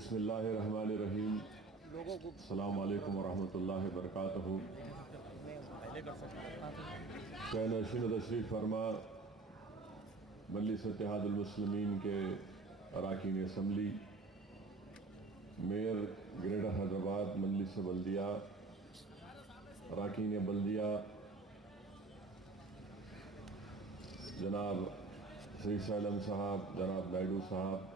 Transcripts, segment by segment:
बिस्मिल्लाहिर्रहमानिर्रहीम। अस्सलाम वालेकुम वरहमतुल्लाहि वबरकातुहू। नशीन तशरीफ़ फरमा मजलिस इत्तेहादुल मुस्लिमीन के अरकान असम्बली, मेयर ग्रेटर हैदराबाद, मजलिस बल्दिया, अरकान बल्दिया, जनाब श्री सैलम साहब, जनाब नायडू साहब,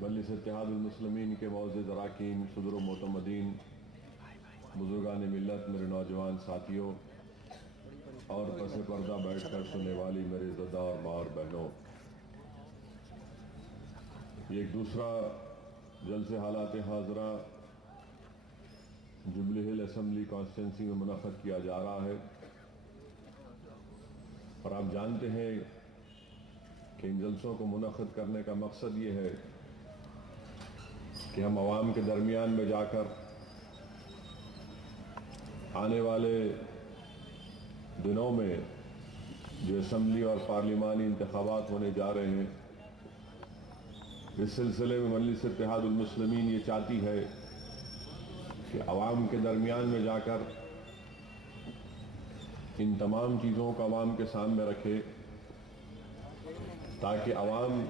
मजलिस इत्तेहादुल मुस्लिमीन के मौजूद अरकान, सदर व मोतमदीन, बुजुर्गान मिल्लत, मेरे नौजवान साथियों और पसे पर्दा बैठकर सुनने वाली मेरे ज़दा और माँ और बहनों, ये एक दूसरा जलसे हालात हाज़रा जुबली हिल असम्बली कॉन्स्टिट्यूंसी में मुनक़्क़द किया जा रहा है। और आप जानते हैं कि इन जलसों को मुनक़्क़द करने का मकसद ये है कि हम आवाम के दरमियान में जाकर आने वाले दिनों में जो असम्बली और पार्लिमानी इंतख़ाबात होने जा रहे हैं, इस सिलसिले में मजलिस इत्तेहादुल मुस्लिमीन ये चाहती है कि आवाम के दरमियान में जाकर इन तमाम चीज़ों को आवाम के सामने रखे ताकि आवाम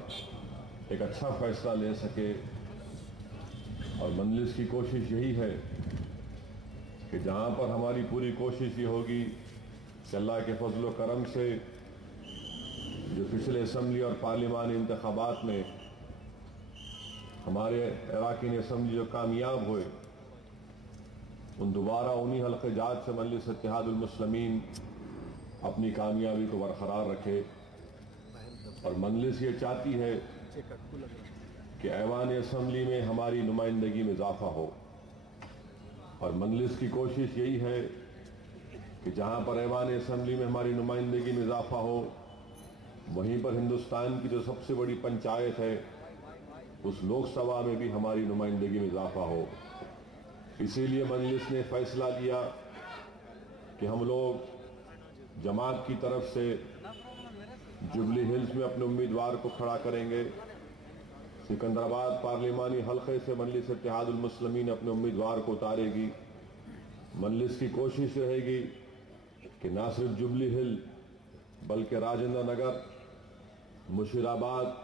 एक अच्छा फ़ैसला ले सके। और मजलिस की कोशिश यही है कि जहाँ पर हमारी पूरी कोशिश ये होगी कि अल्लाह के फजल व करम से जो पिछले असम्बली और पार्लिमानी इंतख़ाबात में हमारे अरकान असम्बली जो कामयाब हुए, उन दोबारा उन्हीं हल्क़े जात से मजलिस इत्तेहादुल मुस्लिमीन अपनी कामयाबी को बरकरार रखे। और मजलिस ये चाहती है कि ऐवान असम्बली में हमारी नुमाइंदगी में इजाफा हो। और मजलिस की कोशिश यही है कि जहाँ पर ऐवान असम्बली में हमारी नुमाइंदगी में इजाफा हो, वहीं पर हिंदुस्तान की जो सबसे बड़ी पंचायत है उस लोकसभा में भी हमारी नुमाइंदगी में इजाफा हो। इसीलिए मजलिस ने फैसला लिया कि हम लोग जमात की तरफ से जुबली हिल्स में अपने उम्मीदवार को खड़ा करेंगे। सिकंदराबाद पार्लिमानी हल्के से मजलिस इत्तेहादुल मुस्लिमीन अपने उम्मीदवार को उतारेगी। मजलिस की कोशिश रहेगी कि ना सिर्फ जुबली हिल बल्कि राजेंद्र नगर, मुशीराबाद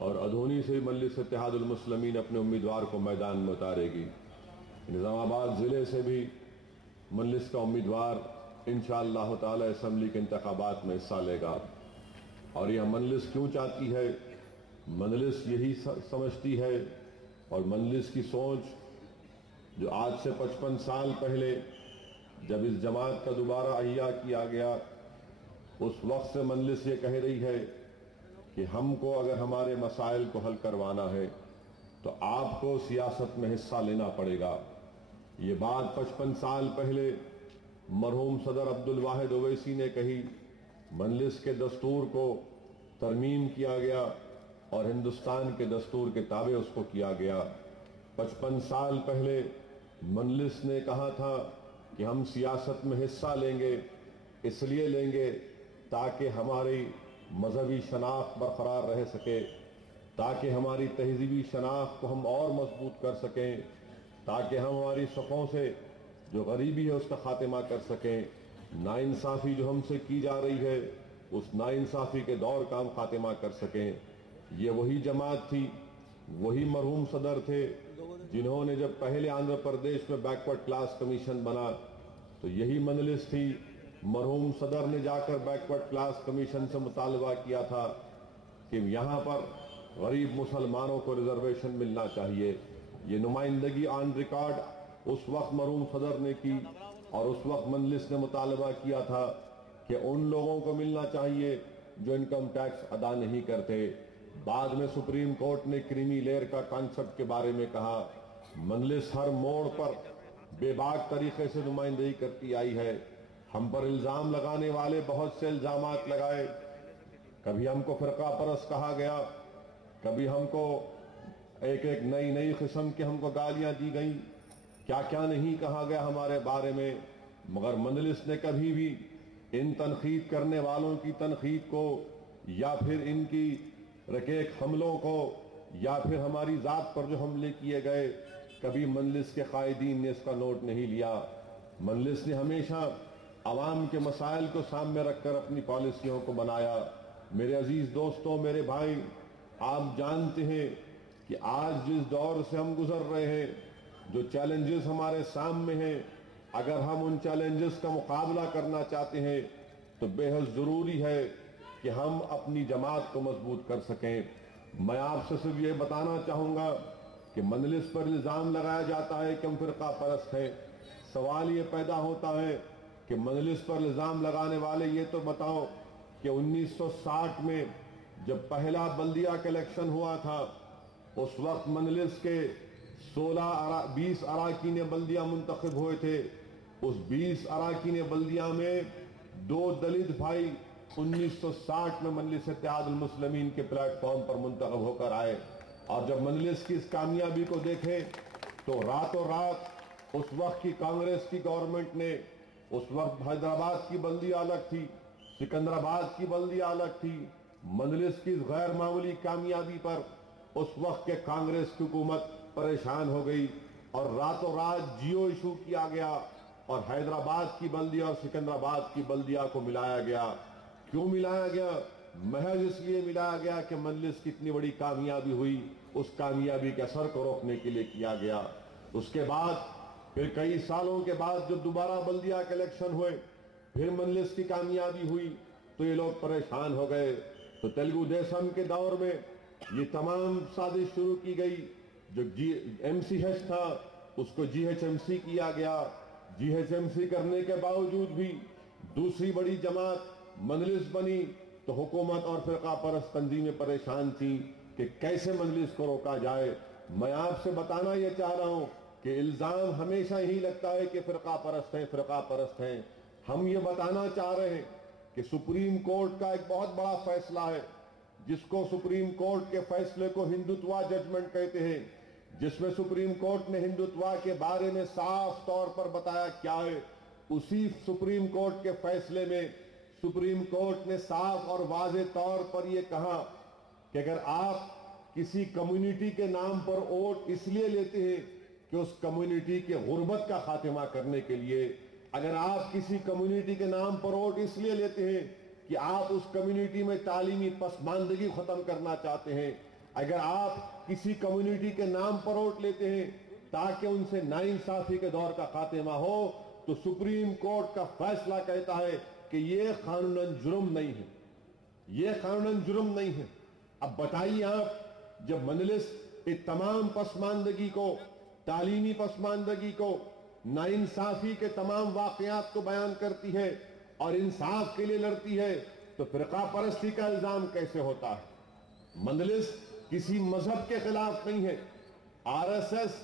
और अधोनी से मजलिस इत्तेहादुल मुस्लिमीन अपने उम्मीदवार को मैदान में उतारेगी। निज़ामाबाद ज़िले से भी मजलिस का उम्मीदवार इंशाअल्लाह ताला असम्बली के इंतख़ाबात में हिस्सा लेगा। और यह मजलिस क्यों चाहती है? मजलिस यही समझती है और मजलिस की सोच जो आज से 55 साल पहले जब इस जमात का दोबारा अहिया किया गया, उस वक्त से मजलिस ये कह रही है कि हमको अगर हमारे मसाइल को हल करवाना है तो आपको सियासत में हिस्सा लेना पड़ेगा। ये बात 55 साल पहले मरहूम सदर अब्दुल वाहिद ओवैसी ने कही। मजलिस के दस्तूर को तरमीम किया गया और हिंदुस्तान के दस्तूर के ताबे उसको किया गया। 55 साल पहले मजलिस ने कहा था कि हम सियासत में हिस्सा लेंगे, इसलिए लेंगे ताकि हमारी मजहबी शनाख्त बरकरार रह सके, ताकि हमारी तहजीबी शनाख्त को हम और मजबूत कर सकें, ताकि हम हमारी सफ़ों से जो गरीबी है उसका खात्मा कर सकें, नाइंसाफ़ी जो हमसे की जा रही है उस नाइंसाफ़ी के दौर का हम खात्मा कर सकें। ये वही जमात थी, वही मरहूम सदर थे जिन्होंने जब पहले आंध्र प्रदेश में बैकवर्ड क्लास कमीशन बना तो यही मजलिस थी। मरहूम सदर ने जाकर बैकवर्ड क्लास कमीशन से मुतालबा किया था कि यहाँ पर गरीब मुसलमानों को रिजर्वेशन मिलना चाहिए। ये नुमाइंदगी ऑन रिकॉर्ड उस वक्त मरहूम सदर ने की और उस वक्त मजलिस ने मुतालबा किया था कि उन लोगों को मिलना चाहिए जो इनकम टैक्स अदा नहीं करते। बाद में सुप्रीम कोर्ट ने क्रीमी लेयर का कॉन्सेप्ट के बारे में कहा। मजलिस हर मोड़ पर बेबाक तरीके से नुमाइंदगी करती आई है। हम पर इल्जाम लगाने वाले बहुत से इल्जामात लगाए। कभी हमको फिरका परस्त कहा गया, कभी हमको एक एक नई किस्म की हमको गालियां दी गई, क्या क्या नहीं कहा गया हमारे बारे में। मगर मजलिस ने कभी भी इन तनकीद करने वालों की तनकीद को या फिर इनकी रकेक हमलों को या फिर हमारी ज़ात पर जो हमले किए गए, कभी मजलिस के कायदीन ने इसका नोट नहीं लिया। मजलिस ने हमेशा आवाम के मसाइल को सामने रखकर अपनी पॉलिसियों को बनाया। मेरे अजीज दोस्तों, मेरे भाई, आप जानते हैं कि आज जिस दौर से हम गुजर रहे हैं, जो चैलेंजेस हमारे सामने हैं, अगर हम उन चैलेंजेस का मुकाबला करना चाहते हैं तो बेहद ज़रूरी है कि हम अपनी जमात को मजबूत कर सकें। मैं आपसे सिर्फ ये बताना चाहूँगा कि मजलिस पर इल्ज़ाम लगाया जाता है कि हम फ़िरका परस्त हैं। सवाल ये पैदा होता है कि मजलिस पर इल्ज़ाम लगाने वाले ये तो बताओ कि 1960 में जब पहला बल्दिया का इलेक्शन हुआ था, उस वक्त मजलिस के 20 अराकीन बल्दिया मुंतखब हुए थे। उस 20 अराकीन बल्दिया में 2 दलित भाई 1960 में मजलिस इत्तेहादुल मुस्लिमीन के प्लेटफॉर्म पर मुंतखब होकर आए। और जब मजलिस की इस कामयाबी को देखें तो रातों रात उस वक्त की कांग्रेस की गवर्नमेंट ने, उस वक्त हैदराबाद की बल्दिया अलग थी, सिकंदराबाद की बल्दिया अलग थी, मजलिस की गैर मामूली कामयाबी पर उस वक्त के कांग्रेस की हुकूमत परेशान हो गई और रातों रात जियो इशू किया गया और हैदराबाद की बल्दिया और सिकंदराबाद की बल्दिया को मिलाया गया। क्यों मिलाया गया? महज इसलिए मिलाया गया कि मजलिस की इतनी बड़ी कामयाबी हुई, उस कामयाबी के असर को रोकने के लिए किया गया। उसके बाद फिर कई सालों के बाद जब दोबारा बल्दिया के इलेक्शन हुए, फिर मजलिस की कामयाबी हुई तो ये लोग परेशान हो गए। तो तेलुगु देशम के दौर में ये तमाम साजिश शुरू की गई। जो MCH था उसको GHMC किया गया। GHMC करने के बावजूद भी दूसरी बड़ी जमात मजलिस बनी तो हुकूमत और फिरका परस्त तंजीमें परेशान थी कि कैसे मजलिस को रोका जाए। मैं आपसे बताना यह चाह रहा हूं कि इल्जाम हमेशा यही लगता है कि फिरका परस्त हैं, फिरका परस्त हैं। हम ये बताना चाह रहे हैं कि सुप्रीम कोर्ट का एक बहुत बड़ा फैसला है, जिसको सुप्रीम कोर्ट के फैसले को हिंदुत्वा जजमेंट कहते हैं, जिसमें सुप्रीम कोर्ट ने हिंदुत्वा के बारे में साफ तौर पर बताया क्या है। उसी सुप्रीम कोर्ट के फैसले में सुप्रीम कोर्ट ने साफ और वाज़ेह तौर पर यह कहा कि अगर आप किसी कम्युनिटी के नाम पर वोट इसलिए लेते हैं कि उस कम्युनिटी के गुर्बत का खात्मा करने के लिए, अगर आप किसी कम्युनिटी के नाम पर वोट इसलिए लेते हैं कि आप उस कम्युनिटी में तालीमी पसमानदगी खत्म करना चाहते हैं, अगर आप किसी कम्युनिटी के नाम पर वोट लेते हैं ताकि उनसे नाइंसाफी के दौर का खात्मा हो, तो सुप्रीम कोर्ट का फैसला कहता है कि यह कानूनन जुर्म नहीं है, यह कानूनन जुर्म नहीं है। अब बताइए आप, जब मजलिस इस तमाम पसमानदगी को, तालीमी पसमानदगी को, नाइंसाफी के तमाम वाकयात को बयान करती है और इंसाफ के लिए लड़ती है, तो फिरका परस्ती का इल्जाम कैसे होता है? मजलिस किसी मजहब के खिलाफ नहीं है। RSS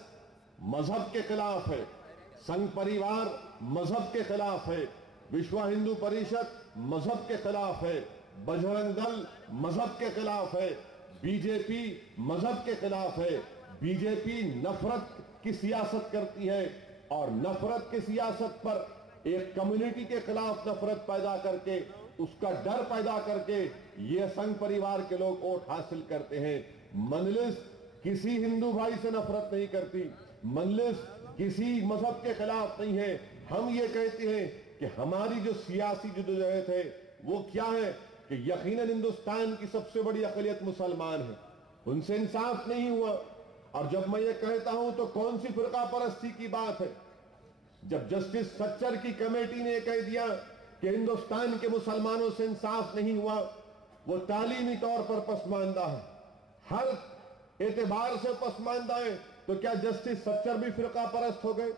मजहब के खिलाफ है, संघ परिवार मजहब के खिलाफ है, विश्व हिंदू परिषद मजहब के खिलाफ है, बजरंग दल मजहब के खिलाफ है, बीजेपी मजहब के खिलाफ है। बीजेपी नफरत की सियासत करती है और नफरत की सियासत पर एक कम्युनिटी के खिलाफ नफरत पैदा करके, उसका डर पैदा करके ये संघ परिवार के लोग वोट हासिल करते हैं। मजलिस किसी हिंदू भाई से नफरत नहीं करती, मजलिस किसी मजहब के खिलाफ नहीं है। हम ये कहते हैं कि हमारी जो सियासी जद्दोजहद है वो क्या है कि यकीनन हिंदुस्तान की सबसे बड़ी अक़लियत मुसलमान है, उनसे इंसाफ नहीं हुआ। और जब मैं ये कहता हूं तो कौन सी फिरका परस्ती की बात है? जब जस्टिस सच्चर की कमेटी ने कह दिया कि हिंदुस्तान के मुसलमानों से इंसाफ नहीं हुआ, वो तालीमी तौर पर पसमानदा है, हर एतबार से पसमानदा है, तो क्या जस्टिस सच्चर भी फिरका परस्त हो गए?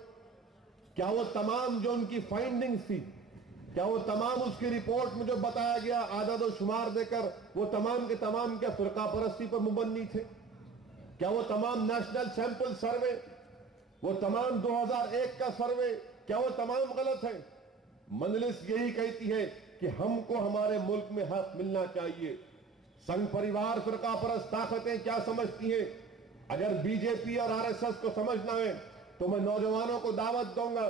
क्या वो तमाम जो उनकी फाइंडिंग्स थी, क्या वो तमाम उसकी रिपोर्ट में जो बताया गया आदद और शुमार देकर, वो तमाम के तमाम क्या फिरका परस्ती पर मुबन्नी थे? क्या वो तमाम नेशनल सैंपल सर्वे, वो तमाम 2001 का सर्वे, क्या वो तमाम गलत है? मजलिस यही कहती है कि हमको हमारे मुल्क में हक मिलना चाहिए। संघ परिवार फिरका परस्त ताकतें क्या समझती हैं? अगर बीजेपी और RSS को समझना है तो मैं नौजवानों को दावत दूंगा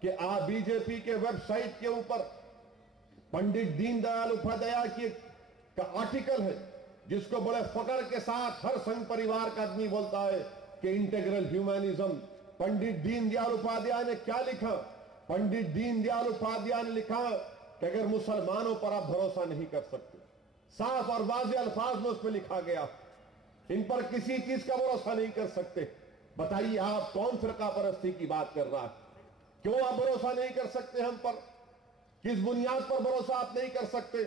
कि आप बीजेपी के वेबसाइट के ऊपर पंडित दीनदयाल उपाध्याय की का आर्टिकल है, जिसको बड़े फकर के साथ हर संघ परिवार का आदमी बोलता है कि इंटीग्रल ह्यूमैनिज्म। पंडित दीनदयाल उपाध्याय ने क्या लिखा? पंडित दीनदयाल उपाध्याय ने लिखा कि अगर मुसलमानों पर आप भरोसा नहीं कर सकते, साफ और वाज़ेह अल्फाज में उसमें लिखा गया, इन पर किसी चीज का भरोसा नहीं कर सकते। बताइए आप कौन फिरका परस्ती की बात कर रहा है? क्यों आप भरोसा नहीं कर सकते हम पर? किस बुनियाद पर भरोसा आप नहीं कर सकते?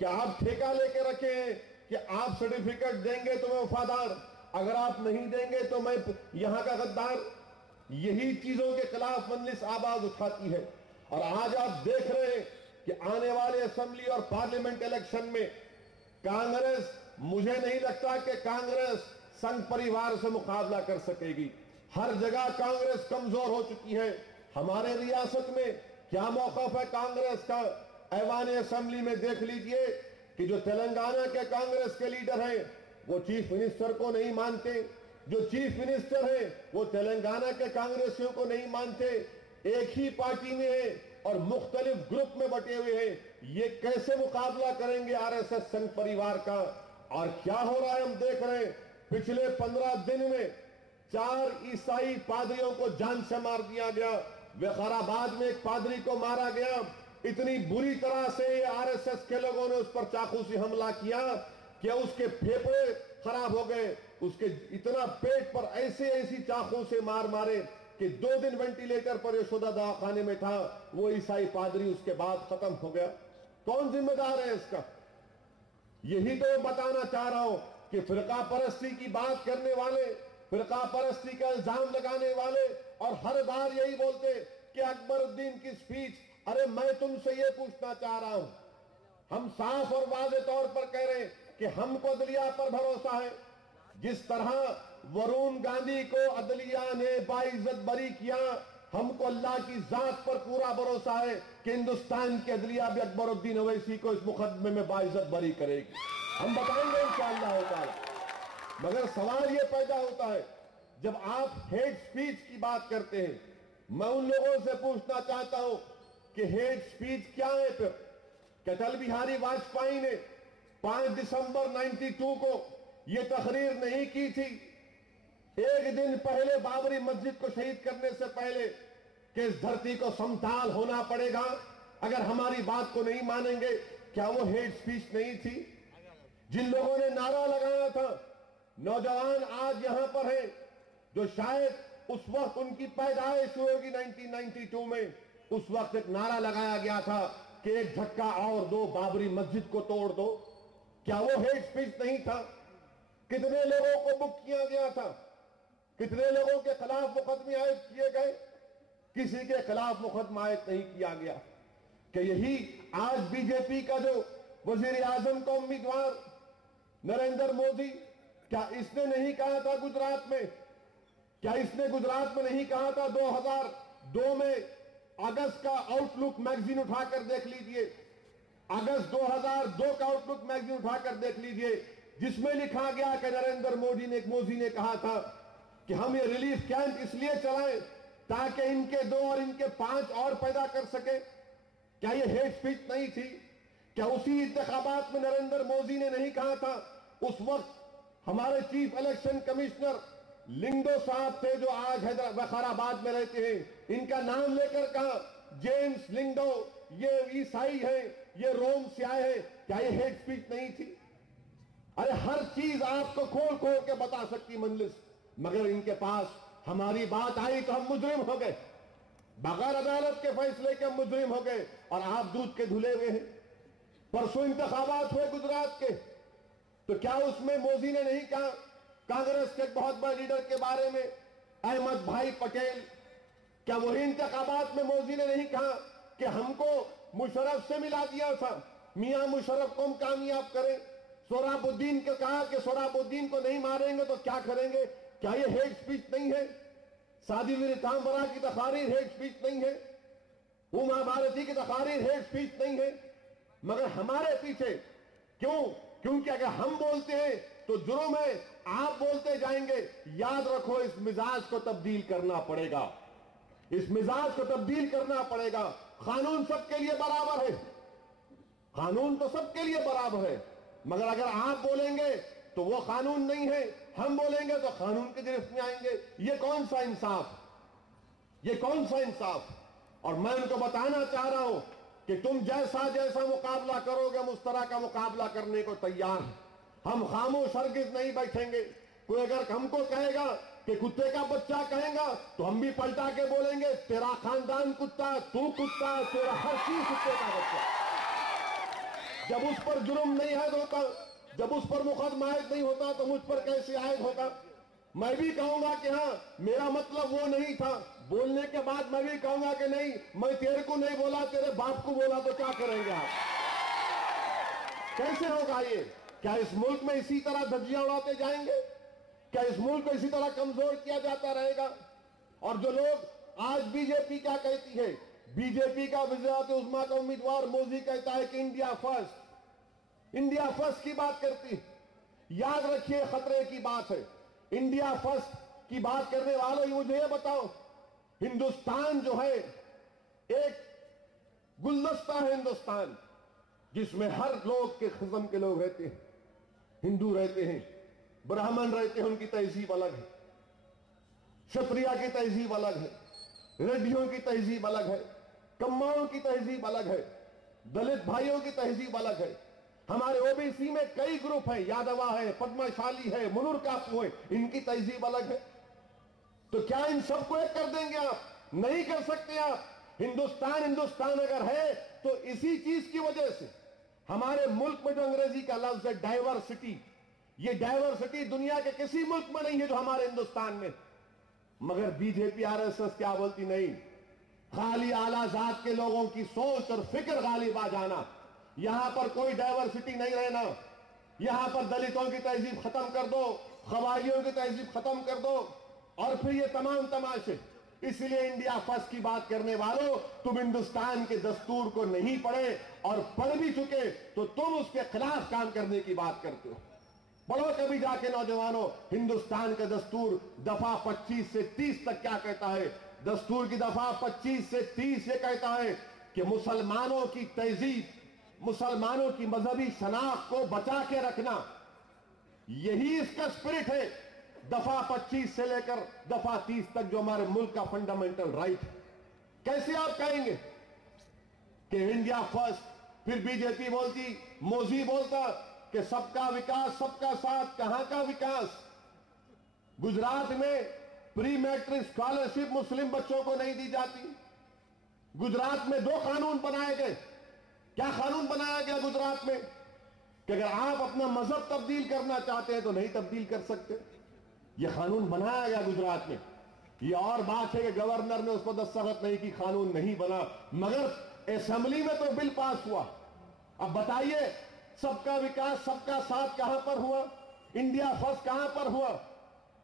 क्या आप ठेका लेके रखे हैं कि आप सर्टिफिकेट देंगे तो मैं वफादार, अगर आप नहीं देंगे तो मैं यहां का गद्दार? यही चीजों के खिलाफ मजलिस आवाज उठाती है। और आज आप देख रहे हैं कि आने वाले असेंबली और पार्लियामेंट इलेक्शन में कांग्रेस, मुझे नहीं लगता कि कांग्रेस संघ परिवार से मुकाबला कर सकेगी। हर जगह कांग्रेस कमजोर हो चुकी है। हमारे रियासत में क्या मौकफ है कांग्रेस का? ऐवान असेंबली में देख लीजिए कि जो तेलंगाना के कांग्रेस के लीडर हैं वो चीफ मिनिस्टर को नहीं मानते, जो चीफ मिनिस्टर हैं वो तेलंगाना के कांग्रेसियों को नहीं मानते, एक ही पार्टी में है और मुख्तलिफ ग्रुप में बटे हुए हैं। ये कैसे मुकाबला करेंगे आरएसएस संघ परिवार का? और क्या हो रहा है हम देख रहे हैं। पिछले 15 दिन में 4 ईसाई पादरियों को जान से मार दिया गया। विकाराबाद में एक पादरी को मारा गया। इतनी बुरी तरह से आरएसएस के लोगों ने उस पर चाकू से हमला किया कि उसके फेफड़े खराब हो गए। उसके इतना पेट पर ऐसी चाकू से मार मारे कि 2 दिन वेंटिलेटर पर यशोदा दवाखाने में था। वो ईसाई पादरी उसके बाद खत्म हो गया। कौन जिम्मेदार है इसका? यही तो मैं बताना चाह रहा हूं कि फिरका परस्ती की बात करने वाले, फिरका परस्ती का इल्जाम लगाने वाले और हर बार यही बोलते कि अकबरुद्दीन की स्पीच। अरे मैं तुमसे यह पूछना चाह रहा हूं, हम साफ और वाज़ेह तौर पर कह रहे हैं कि हमको अदलिया पर भरोसा है। जिस तरह वरुण गांधी को अदलिया ने बाइज्जत बरी किया, हमको अल्लाह की जात पर पूरा भरोसा है कि हिंदुस्तान की अदलिया भी अकबरुद्दीन ओवैसी को इस मुकदमे में बाइज्जत बरी करेगी। हम बताएंगे इंशाअल्लाह ताला। मगर सवाल यह पैदा होता है जब आप हेट स्पीच की बात करते हैं, मैं उन लोगों से पूछना चाहता हूं कि हेट स्पीच क्या है फिर? अटल बिहारी वाजपेयी ने 5 दिसंबर 92 को यह तकरीर नहीं की थी, एक दिन पहले बाबरी मस्जिद को शहीद करने से पहले, कि इस धरती को समताल होना पड़ेगा अगर हमारी बात को नहीं मानेंगे? क्या वो हेट स्पीच नहीं थी? जिन लोगों ने नारा लगाया था, नौजवान आज यहां पर हैं जो शायद उस वक्त उनकी पैदाइश होगी 1992 में, उस वक्त एक नारा लगाया गया था कि एक झटका और दो, बाबरी मस्जिद को तोड़ दो। क्या वो हेट स्पीच नहीं था? कितने लोगों को बुक किया गया था? कितने लोगों के खिलाफ मुकदमे आयद किए गए? किसी के खिलाफ मुकदमा आयद नहीं किया गया। कि यही आज बीजेपी का जो वजीर आजम का उम्मीदवार नरेंद्र मोदी, क्या इसने नहीं कहा था गुजरात में, क्या इसने गुजरात में नहीं कहा था 2002 में? अगस्त का आउटलुक मैगजीन उठाकर देख लीजिए, अगस्त 2002 का आउटलुक मैगजीन उठाकर देख लीजिए, जिसमें लिखा गया कि नरेंद्र मोदी ने कहा था कि हम ये रिलीफ कैंप इसलिए चलाएं ताकि इनके 2 और इनके 5 और पैदा कर सके। क्या ये हेट स्पीच नहीं थी? क्या उसी इंतखाबात में नरेंद्र मोदी ने नहीं कहा था? उस वक्त हमारे चीफ इलेक्शन कमिश्नर लिंगडो साहब थे जो आज वकाराबाद में रहते हैं, इनका नाम लेकर कहा जेम्स लिंगडो, ये ईसाई है, ये रोम से आए हैं। क्या ये हेट स्पीच नहीं थी? अरे हर चीज आपको खोल खोल के बता सकती मजलिस, मगर इनके पास हमारी बात आई तो हम मुजरिम हो गए, बगैर अदालत के फैसले के हम मुजरिम हो गए और आप दूध के धुले हुए हैं। परसों इंतखाबात हुए गुजरात के, तो क्या उसमें मोदी ने नहीं कहा कांग्रेस के बहुत बड़े लीडर के बारे में, अहमद भाई पटेल? क्या वही इंतखाबात में मोदी ने नहीं कहा कि हमको मुशर्रफ से मिला दिया था, मियां मुशर्रफ को हम कामयाब करें? सोहराबुद्दीन को कहा कि सोहराबुद्दीन को नहीं मारेंगे तो क्या करेंगे? क्या ये हेट स्पीच नहीं है? सादी रितांबरा की तकारीर हेट स्पीच नहीं है? उमा भारती की तकारीर हेट स्पीच नहीं है? मगर हमारे पीछे क्यों? क्योंकि अगर हम बोलते हैं तो जुर्म है, आप बोलते जाएंगे। याद रखो, इस मिजाज को तब्दील करना पड़ेगा, इस मिजाज को तब्दील करना पड़ेगा। कानून सबके लिए बराबर है, कानून तो सबके लिए बराबर है, मगर अगर आप बोलेंगे तो वो कानून नहीं है, हम बोलेंगे तो कानून की गिरफ्त में आएंगे। ये कौन सा इंसाफ, ये कौन सा इंसाफ। और मैं उनको बताना चाह रहा हूं कि तुम जैसा जैसा मुकाबला करोगे, हम उस तरह का मुकाबला करने को तैयार हैं। हम खामोश हरगिज नहीं बैठेंगे। कोई अगर हमको कहेगा कि कुत्ते का बच्चा कहेगा तो हम भी पलटा के बोलेंगे तेरा खानदान कुत्ता, तू कुत्ता, तेरा हर चीज कुत्ते का बच्चा। जब उस पर जुर्म नहीं आयद होता, जब उस पर मुकदमा आयद नहीं होता तो मुझ पर कैसे आयद होगा। मैं भी कहूंगा कि हाँ मेरा मतलब वो नहीं था, बोलने के बाद मैं भी कहूंगा कि नहीं मैं तेरे को नहीं बोला, तेरे बाप को बोला, तो क्या करेंगे आप? कैसे होगा ये? क्या इस मुल्क में इसी तरह धज्जियां उड़ाते जाएंगे? क्या इस मुल्क को इसी तरह कमजोर किया जाता रहेगा? और जो लोग आज बीजेपी क्या कहती है, बीजेपी का वज़ीर-ए उज़्मा का उम्मीदवार मोदी कहता है कि इंडिया फर्स्ट, इंडिया फर्स्ट की बात करती है। याद रखिए खतरे की बात है। इंडिया फर्स्ट की बात करने वालों मुझे ये बताओ, हिंदुस्तान जो है एक गुलदस्ता है, हिंदुस्तान जिसमें हर लोग के किस्म के लोग रहते हैं। हिंदू रहते हैं, ब्राह्मण रहते हैं, उनकी तहजीब अलग है, क्षत्रिया की तहजीब अलग है, रेड्डियों की तहजीब अलग है, कम्माओं की तहजीब अलग है, दलित भाइयों की तहजीब अलग है। हमारे ओबीसी में कई ग्रुप हैं, यादवा है, पद्मशाली है, मुनूर काफू है, इनकी तहजीब अलग है। तो क्या इन सबको एक कर देंगे आप? नहीं कर सकते आप। हिंदुस्तान हिंदुस्तान अगर है तो इसी चीज की वजह से हमारे मुल्क में जो अंग्रेजी का लफ्ज है डाइवर्सिटी, ये डाइवर्सिटी दुनिया के किसी मुल्क में नहीं है जो हमारे हिंदुस्तान में। मगर बीजेपी आरएसएस क्या बोलती? नहीं, खाली आला जात के लोगों की सोच और फिक्र गालिब आ जाना, यहां पर कोई डाइवर्सिटी नहीं रहना, यहां पर दलितों की तहजीब खत्म कर दो, खवारियों की तहजीब खत्म कर दो, और फिर ये तमाम तमाशे। इसलिए इंडिया फर्स्ट की बात करने वालों, तुम हिंदुस्तान के दस्तूर को नहीं पढ़े, और पढ़ भी चुके तो तुम उसके खिलाफ काम करने की बात करते हो। पढ़ो कभी जाके नौजवानों, हिंदुस्तान का दस्तूर दफा 25 से 30 तक क्या कहता है। दस्तूर की दफा 25 से 30 ये कहता है कि मुसलमानों की तहजीब, मुसलमानों की मजहबी शनाख्त को बचा के रखना, यही इसका स्पिरिट है। दफा 25 से लेकर दफा 30 तक जो हमारे मुल्क का फंडामेंटल राइट है। कैसे आप कहेंगे कि इंडिया फर्स्ट, फिर बीजेपी बोलती, मोदी बोलता कि सबका विकास सबका साथ। कहां का विकास? गुजरात में प्री मैट्रिक स्कॉलरशिप मुस्लिम बच्चों को नहीं दी जाती। गुजरात में 2 कानून बनाए गए। क्या कानून बनाया गया गुजरात में कि अगर आप अपना मजहब तब्दील करना चाहते हैं तो नहीं तब्दील कर सकते। यह कानून बनाया गया गुजरात में। यह और बात है कि गवर्नर ने उस पर दस्तखत नहीं की, कानून नहीं बना, मगर असेंबली में तो बिल पास हुआ। अब बताइए, सबका विकास सबका साथ कहां पर हुआ? इंडिया फर्स्ट कहां पर हुआ?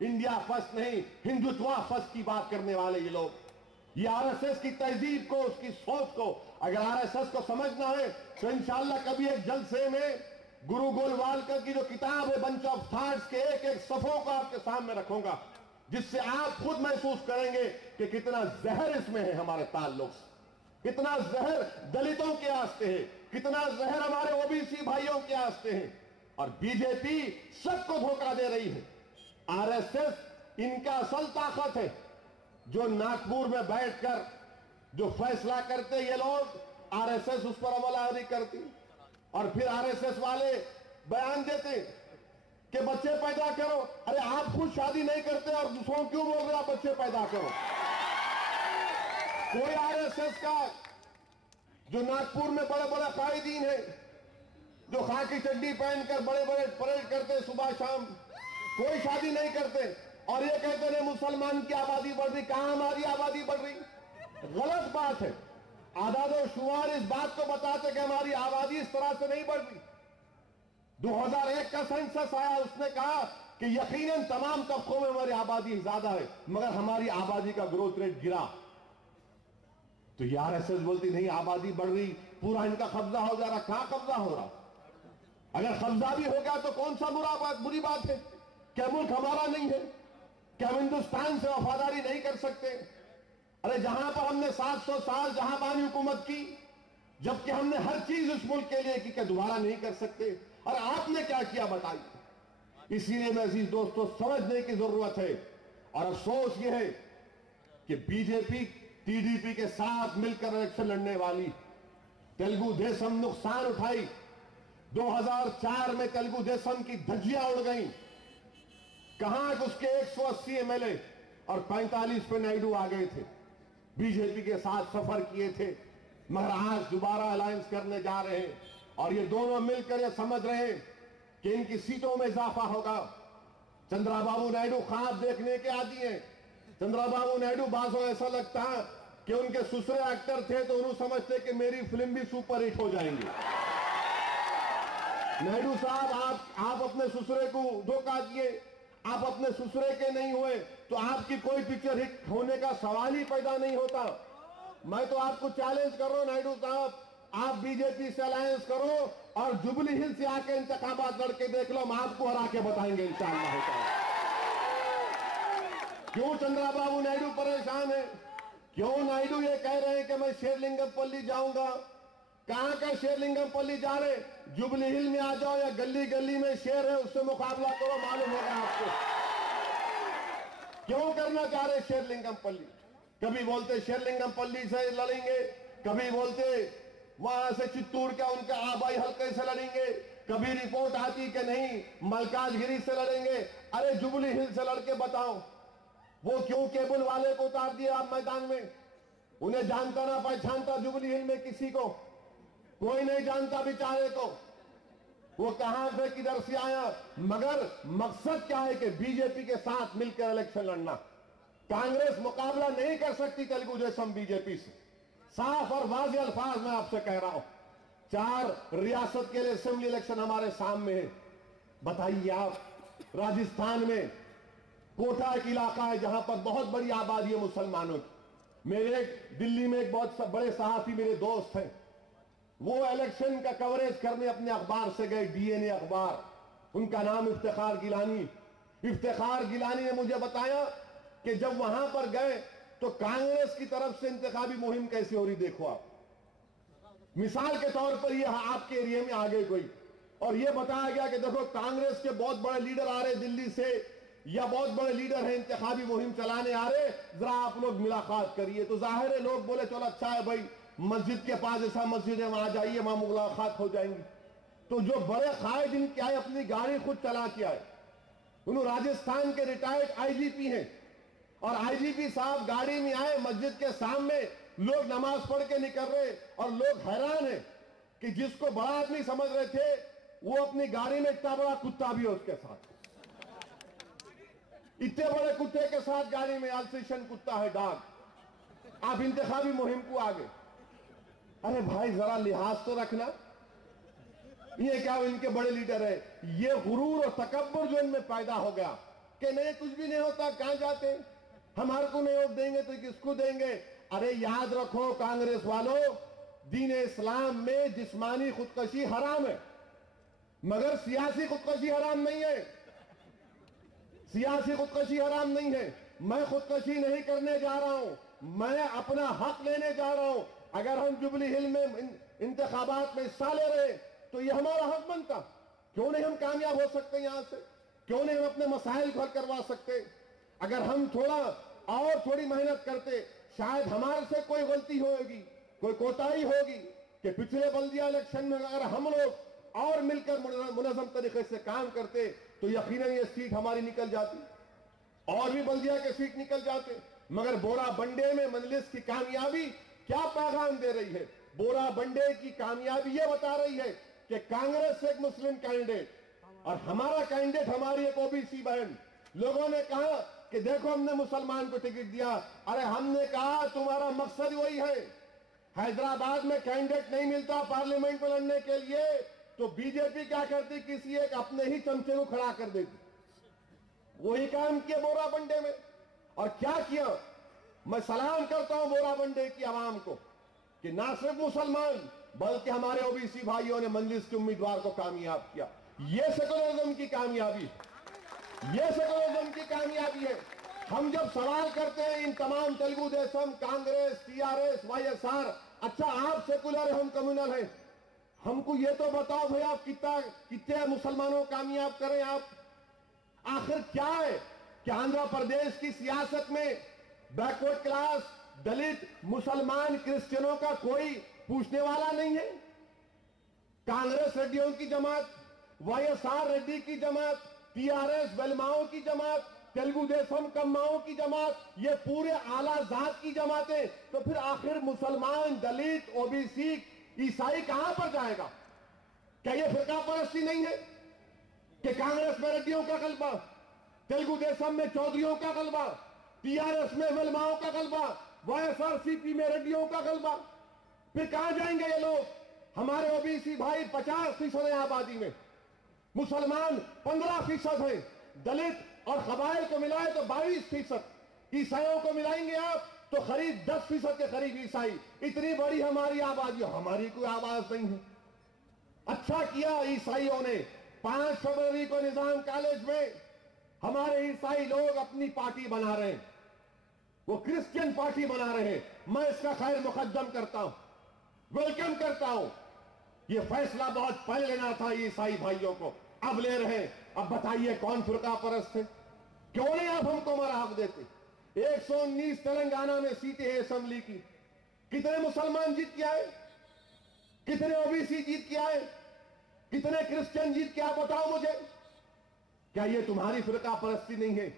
इंडिया फर्स्ट नहीं, हिंदुत्वा फर्स्ट की बात करने वाले ये लोग। ये आरएसएस की तहजीब को, उसकी सोच को अगर आरएसएस को समझना है तो इंशाअल्लाह कभी एक जलसे में गुरु गोलवालकर की जो किताब है बंच ऑफ थॉट्स के एक एक सफों को आपके सामने रखूंगा, जिससे आप खुद महसूस करेंगे कि कितना जहर इसमें है हमारे ताल्लुक से, कितना जहर दलितों के आस्ते है, कितना जहर हमारे ओबीसी भाइयों के आस्ते है। और बीजेपी सबको धोखा दे रही है। आरएसएस इनका असल ताकत है, जो नागपुर में बैठकर जो फैसला करते ये लोग, आरएसएस उस पर अमलावरी करती, और फिर आरएसएस वाले बयान देते कि बच्चे पैदा करो। अरे आप खुद शादी नहीं करते और दूसरों क्यों बोल रहे आप बच्चे पैदा करो? कोई आरएसएस का जो नागपुर में बड़े बड़े कायदीन है, जो खाकी चड्डी पहनकर बड़े बड़े परेड करते सुबह शाम, कोई शादी नहीं करते और ये कहते रहे मुसलमान की आबादी बढ़ रही। कहां हमारी आबादी बढ़ रही? गलत बात है। आदादो शुमार इस बात को बताते कि हमारी आबादी इस तरह से नहीं बढ़ रही। 2001 का सेंसस आया, उसने कहा कि यकीनन तमाम तबकों में हमारी आबादी ज्यादा है, मगर हमारी आबादी का ग्रोथ रेट गिरा। तो ये आरएसएस बोलती नहीं आबादी बढ़ रही, पूरा इनका कब्जा हो जा रहा। कहां कब्जा हो रहा? अगर कब्जा भी हो गया तो कौन सा बुरी बात है? क्या मुल्क हमारा नहीं है? क्या हम हिंदुस्तान से वफादारी नहीं कर सकते? अरे जहां पर हमने 700 साल जहां बानी हुकूमत की, जबकि हमने हर चीज उस मुल्क के लिए की, क्या दोबारा नहीं कर सकते? और आपने क्या किया बताइए। इसीलिए मैं अजीज दोस्तों समझने की जरूरत है और अफसोस यह है कि बीजेपी टीडीपी के साथ मिलकर इलेक्शन लड़ने वाली। तेलुगु देशम नुकसान उठाई। 2004 में तेलुगु देशम की धज्जियां उड़ गई। कहां उसके 180 एमएलए और 45 पे नायडू आ गए थे। बीजेपी के साथ सफर किए थे, मगर आज दोबारा अलायंस करने जा रहे हैं और ये दोनों मिलकर ये समझ रहे हैं कि इनकी सीटों में इजाफा होगा। चंद्रबाबू नायडू ख्वाब देखने के आदी हैं। चंद्रबाबू नायडू बाजों ऐसा लगता है कि उनके ससुरे एक्टर थे तो उन्होंने समझते कि मेरी फिल्म भी सुपरहिट हो जाएंगी। नायडू साहब, आप अपने ससुरे को धोखा दिए। आप अपने ससुरे के नहीं हुए तो आपकी कोई पिक्चर हिट होने का सवाल ही पैदा नहीं होता। मैं तो आपको चैलेंज कर रहा हूं नायडू साहब, आप बीजेपी से अलायंस करो और जुबली हिल से आके इंतखाबात लड़के देख लो, हम आपको हरा के बताएंगे इंशाअल्लाह होता। क्यों चंद्रबाबू नायडू परेशान है? क्यों नायडू ये कह रहे हैं कि मैं शेरलिंगमपल्ली जाऊंगा? कहां का शेरलिंगमपल्ली जा रहे? जुबली हिल में आ जाओ या गली गली में शेर है उससे मुकाबला करो, मालूम होगा आपको। क्यों करना चाह रहे शेरलिंगमपल्ली? कभी बोलते शेरलिंगमपल्ली से लड़ेंगे, कभी बोलते वहां से चित्तूर का उनका आबाई हल्के से लड़ेंगे, कभी रिपोर्ट आती कि नहीं मलकाजगिरी से लड़ेंगे। अरे जुबली हिल से लड़के बताओ, वो क्यों केबल वाले को उतार दिया आप मैदान में? उन्हें जानता ना पहचानता जुबली हिल में किसी को, कोई नहीं जानता बेचारे को। वो कहां से किधर से आया, मगर मकसद क्या है कि बीजेपी के साथ मिलकर इलेक्शन लड़ना। कांग्रेस मुकाबला नहीं कर सकती तेलुगु देशम बीजेपी से। साफ और वाज़ेह अल्फाज में आपसे कह रहा हूं। 4 रियासत के लिए असेंबली इलेक्शन हमारे सामने है। बताइए आप, राजस्थान में कोटा एक इलाका है जहां पर बहुत बड़ी आबादी है मुसलमानों की। मेरे दिल्ली में एक बहुत बड़े सहाफी मेरे दोस्त हैं, वो इलेक्शन का कवरेज करने अपने अखबार से गए, डीएनए अखबार, उनका नाम इफ्तिखार गिलानी। इफ्तिखार गिलानी ने मुझे बताया कि जब वहां पर गए तो कांग्रेस की तरफ से इंतखाबी मुहिम कैसी हो रही देखो आप। मिसाल के तौर पर ये आपके एरिया में आ गए कोई और ये बताया गया कि देखो कांग्रेस के बहुत बड़े लीडर आ रहे दिल्ली से या बहुत बड़े लीडर हैं इंतखाबी मुहिम चलाने आ रहे, जरा आप लोग मुलाकात करिए। तो जाहिर है लोग बोले चलो अच्छा है भाई, मस्जिद के पास ऐसा मस्जिद है वहां जाइए, वहां मुलाकात हो जाएंगी। तो जो बड़े कायद इनके आए अपनी गाड़ी खुद चला के आए। उन्होंने राजस्थान के रिटायर्ड आईजीपी हैं और आईजीपी साहब गाड़ी में आए, मस्जिद के सामने लोग नमाज पढ़ के निकल रहे और लोग हैरान है कि जिसको बड़ा आदमी समझ रहे थे वो अपनी गाड़ी में इतना बड़ा कुत्ता भी है उसके साथ। इतने बड़े कुत्ते के साथ गाड़ी में अल्सेशन कुत्ता है डॉग। आप इंतखाबी मुहिम को आगे। अरे भाई जरा लिहाज तो रखना। ये क्या इनके बड़े लीडर है, ये गुरूर और तकब्बुर जो इनमें पैदा हो गया कि नहीं कुछ भी नहीं होता, कहां जाते, हमारे को नहीं वोट देंगे तो किसको देंगे। अरे याद रखो कांग्रेस वालों, दीन इस्लाम में जिस्मानी खुदकशी हराम है मगर सियासी खुदकशी हराम नहीं है। सियासी खुदकशी हराम नहीं है। मैं खुदकशी नहीं करने जा रहा हूं, मैं अपना हक लेने जा रहा हूं। अगर हम जुबली हिल में इंतखाबात में हिस्सा ले रहे तो ये हमारा हक बनता। क्यों नहीं हम कामयाब हो सकते यहां से? क्यों नहीं हम अपने मसाइल को हल करवा सकते? अगर हम थोड़ी मेहनत करते, शायद हमारे से कोई गलती होगी, कोई कोताही होगी कि पिछले बल्दिया इलेक्शन में अगर हम लोग और मिलकर मुनज़्ज़म तरीके से काम करते तो यकीनन ये सीट हमारी निकल जाती और भी बल्दिया के सीट निकल जाते। मगर बोरा बंडे में मजलिस की कामयाबी क्या पैगाम दे रही है? बोरा बंडे की कामयाबी ये बता रही है कि कांग्रेस एक मुस्लिम कैंडिडेट और हमारा कैंडिडेट हमारी एक ओबीसी बहन। लोगों ने कहा कि देखो हमने मुसलमान को टिकट दिया। अरे हमने कहा तुम्हारा मकसद वही है। हैदराबाद में कैंडिडेट नहीं मिलता पार्लियामेंट में लड़ने के लिए तो बीजेपी क्या करती, किसी एक अपने ही चमचे को खड़ा कर देती। वही काम किया बोरा बंडे में। और क्या किया? मैं सलाम करता हूं बोरा बंडे की आवाम को कि ना सिर्फ मुसलमान बल्कि हमारे ओबीसी भाइयों ने मजलिस के उम्मीदवार को कामयाब किया। यह सेकुलरिज्म की कामयाबी है। यह सेकुलरिज्म की कामयाबी है। हम जब सवाल करते हैं इन तमाम तेलुगु देशम, कांग्रेस, टीआरएस, वाईएसआर, अच्छा आप सेकुलर, हम कम्युनल हैं, हमको ये तो बताओ भाई, आप कितने मुसलमानों को कामयाब करें आप? आखिर क्या है कि आंध्र प्रदेश की सियासत में बैकवर्ड क्लास, दलित, मुसलमान, क्रिश्चियनों का कोई पूछने वाला नहीं है? कांग्रेस रेड्डियों की जमात, वाईएसआर रेड्डी की जमात, टीआरएस वेलमाओं की जमात, तेलुगु देशम कम्माओं की जमात, ये पूरे आला जात की जमातें, तो फिर आखिर मुसलमान, दलित, ओबीसी, ईसाई कहां पर जाएगा? क्या ये फिरका परस्ती नहीं है कि कांग्रेस में रेड्डियों का गलबा, तेलुगु देशम में चौधरियों का गलबा, टीआरएस में वेलमाओं का गलबा, वाईएसआरसीपी में रेड्डियों का गलबा? फिर कहां जाएंगे ये लोग? हमारे ओबीसी भाई 50% है आबादी में, मुसलमान 15% है, दलित और कबाइल को मिलाए तो 22%, ईसाइयों को मिलाएंगे आप तो करीब 10% के करीब ईसाई। इतनी बड़ी हमारी आबादी, हमारी कोई आवाज नहीं है। अच्छा किया ईसाइयों ने 5 फरवरी को निजाम कॉलेज में हमारे ईसाई लोग अपनी पार्टी बना रहे हैं, वो क्रिश्चियन पार्टी बना रहे हैं। मैं इसका खैर मुकद्दम करता हूं, वेलकम करता हूं। ये फैसला बहुत पहले लेना था ईसाई भाइयों को, अब ले रहे हैं। अब बताइए कौन फिरका परस्त है? क्यों नहीं आप हमको हमारा हक देते? 119 तेलंगाना में सीटें हैं असेंबली की, कितने मुसलमान जीत के आए? कितने ओबीसी जीत के आए? कितने क्रिश्चियन जीत के? आप बताओ मुझे, क्या ये तुम्हारी फिरका परस्ती नहीं है?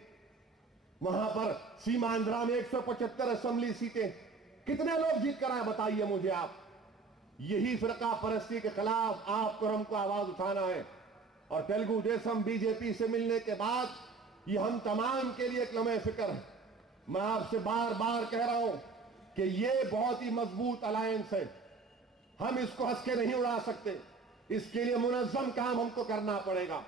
वहां पर सीमांध्रा में 175 असेंबली सीटें, कितने लोग जीत कर आए? बताइए मुझे आप। यही फिरका परस्ती के खिलाफ आपको हमको आवाज उठाना है। और तेलुगु देशम बीजेपी से मिलने के बाद ये हम तमाम के लिए एक लम्हे फिक्र है। मैं आपसे बार बार कह रहा हूं कि ये बहुत ही मजबूत अलायंस है, हम इसको हंस के नहीं उड़ा सकते। इसके लिए मुनज़्ज़म काम हमको करना पड़ेगा,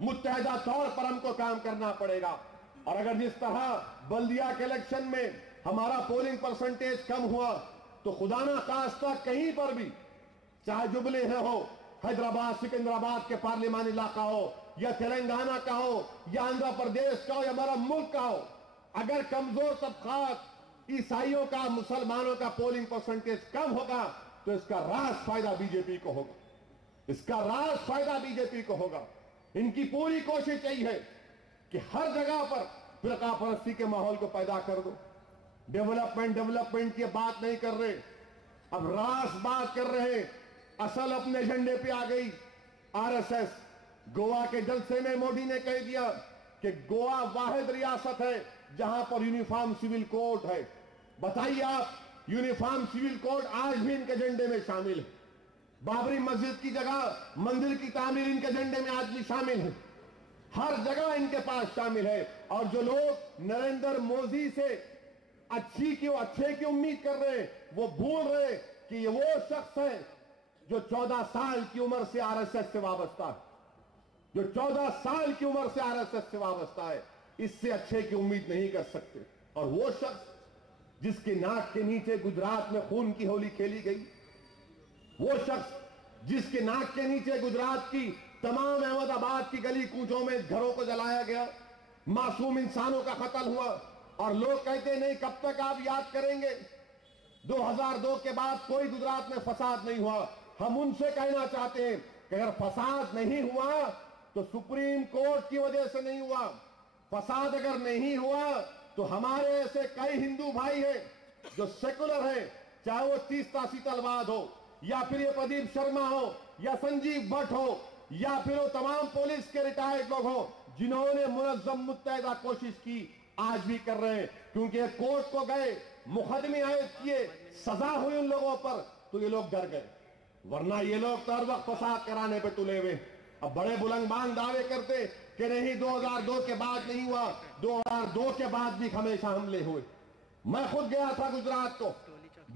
मुत्तहदा तौर पर हमको काम करना पड़ेगा। और अगर जिस तरह बल्दिया के इलेक्शन में हमारा पोलिंग परसेंटेज कम हुआ, तो खुदा ना खास्ता कहीं पर भी, चाहे जुबली है हो, हैदराबाद सिकंदराबाद के पार्लिमानी इलाका हो, या तेलंगाना का हो, या आंध्र प्रदेश का हो, या हमारा मुल्क का हो, अगर कमजोर तबकात, ईसाइयों का, मुसलमानों का पोलिंग परसेंटेज कम होगा, तो इसका रास फायदा बीजेपी को होगा, इसका रास फायदा बीजेपी को होगा। इनकी पूरी कोशिश यही है कि हर जगह पर फिरका परस्ती के माहौल को पैदा कर दो। डेवलपमेंट की बात नहीं कर रहे, अब रास बात कर रहे हैं। असल अपने एजेंडे पे आ गई आरएसएस। गोवा के जलसे में मोदी ने कह दिया कि गोवा वाहिद रियासत है जहां पर यूनिफॉर्म सिविल कोड है। बताइए आप, यूनिफॉर्म सिविल कोड आज भी इनके एजेंडे में शामिल है। बाबरी मस्जिद की जगह मंदिर की तामीर इनके एजेंडे में आज भी शामिल है, हर जगह इनके पास शामिल है। और जो लोग नरेंद्र मोदी से अच्छे की उम्मीद कर रहे हैं, वो भूल रहे कि ये वो शख्स है जो 14 साल की उम्र से आरएसएस से वाबस्ता है, जो 14 साल की उम्र से आरएसएस से वाबस्ता है। इससे अच्छे की उम्मीद नहीं कर सकते। और वो शख्स जिसके नाक के नीचे गुजरात में खून की होली खेली गई, वो शख्स जिसके नाक के नीचे गुजरात की तमाम अहमदाबाद की गली कूचों में घरों को जलाया गया, मासूम इंसानों का कत्ल हुआ, और लोग कहते नहीं कब तक आप याद करेंगे, 2002 के बाद कोई गुजरात में फसाद नहीं हुआ। हम उनसे कहना चाहते हैं कि अगर फसाद नहीं हुआ तो सुप्रीम कोर्ट की वजह से नहीं हुआ। फसाद अगर नहीं हुआ तो हमारे ऐसे कई हिंदू भाई हैं जो सेकुलर हैं, चाहे वो तीस्ता सीतलवाद हो, या फिर ये प्रदीप शर्मा हो, या संजीव भट्ट हो, या फिर वो तमाम पुलिस के रिटायर्ड लोग हो, जिन्होंने मुनज़्ज़म मुत्तहदा कोशिश की, आज भी कर रहे हैं। क्योंकि कोर्ट को गए, मुकदमे आयद किए, सजा हुई उन लोगों पर, तो ये लोग डर गए। वरना ये लोग तो हर वक्त फसाद कराने पे तुले हुए। अब बड़े बुलंदबान दावे करते कि नहीं 2002 के बाद नहीं हुआ, 2002 के बाद भी हमेशा हमले हुए। मैं खुद गया था गुजरात को,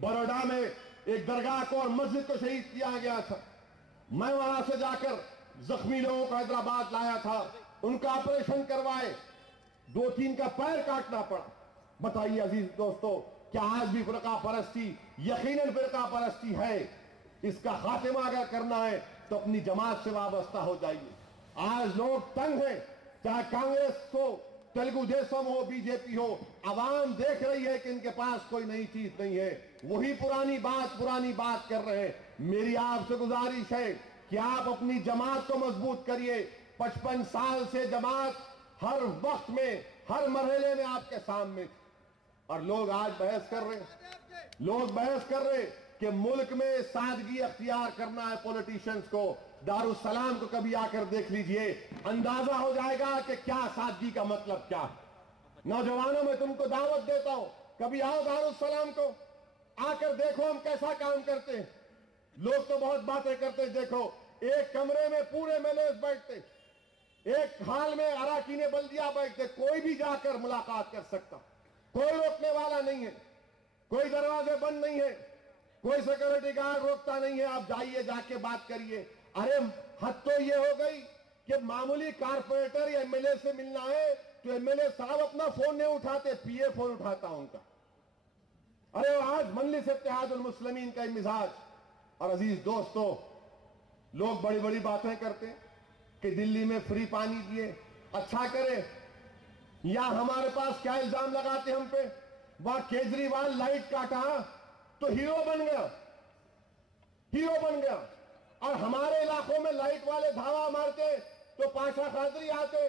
बड़ौदा में एक दरगाह को और मस्जिद को शहीद किया गया था। मैं वहां से जाकर जख्मी लोगों को हैदराबाद लाया था, उनका ऑपरेशन करवाए, 2-3 का पैर काटना पड़ा। बताइए अजीज दोस्तों, क्या आज भी फिरका परस्ती, यकीनन फिरका परस्ती है। इसका खात्मा अगर करना है तो अपनी जमात से वाबस्ता हो जाइए। आज लोग तंग हैं, चाहे कांग्रेस हो, तेलुगु देशम हो, बीजेपी हो, आवाम देख रही है कि इनके पास कोई नई चीज नहीं है, वही पुरानी बात कर रहे हैं। मेरी आपसे गुजारिश है कि आप अपनी जमात को मजबूत करिए। 55 साल से जमात हर वक्त में, हर मरहले में आपके सामने, और लोग आज बहस कर रहे कि मुल्क में सादगी अख्तियार करना है पॉलिटिशियंस को। दारुस्सलाम को कभी आकर देख लीजिए, अंदाजा हो जाएगा कि क्या सादगी का मतलब क्या है। नौजवानों में तुमको दावत देता हूं, कभी आओ दारुस्सलाम को, आकर देखो हम कैसा काम करते हैं। लोग तो बहुत बातें करते, देखो एक कमरे में पूरे मेलेस बैठते, एक हाल में अराकीने बल्दिया बैठते, कोई भी जाकर मुलाकात कर सकता, कोई रोकने वाला नहीं है, कोई दरवाजे बंद नहीं है, कोई सिक्योरिटी गार्ड रोकता नहीं है। आप जाइए, जाके बात करिए। अरे हद तो ये हो गई कि मामूली कारपोरेटर या एमएलए से मिलना है तो एमएलए साहब अपना फोन नहीं उठाते, पीए फोन उठाता उनका। अरे आज मजलिस इत्तेहादुल मुस्लिमीन का मिजाज। और अजीज दोस्तों, लोग बड़ी बड़ी बातें करते हैं कि दिल्ली में फ्री पानी दिए, अच्छा करे, या हमारे पास क्या इल्जाम लगाते हम पे, वहां केजरीवाल लाइट काटा तो हीरो बन गया, और हमारे इलाकों में लाइट वाले धावा मारते तो पाशा खादरी आते,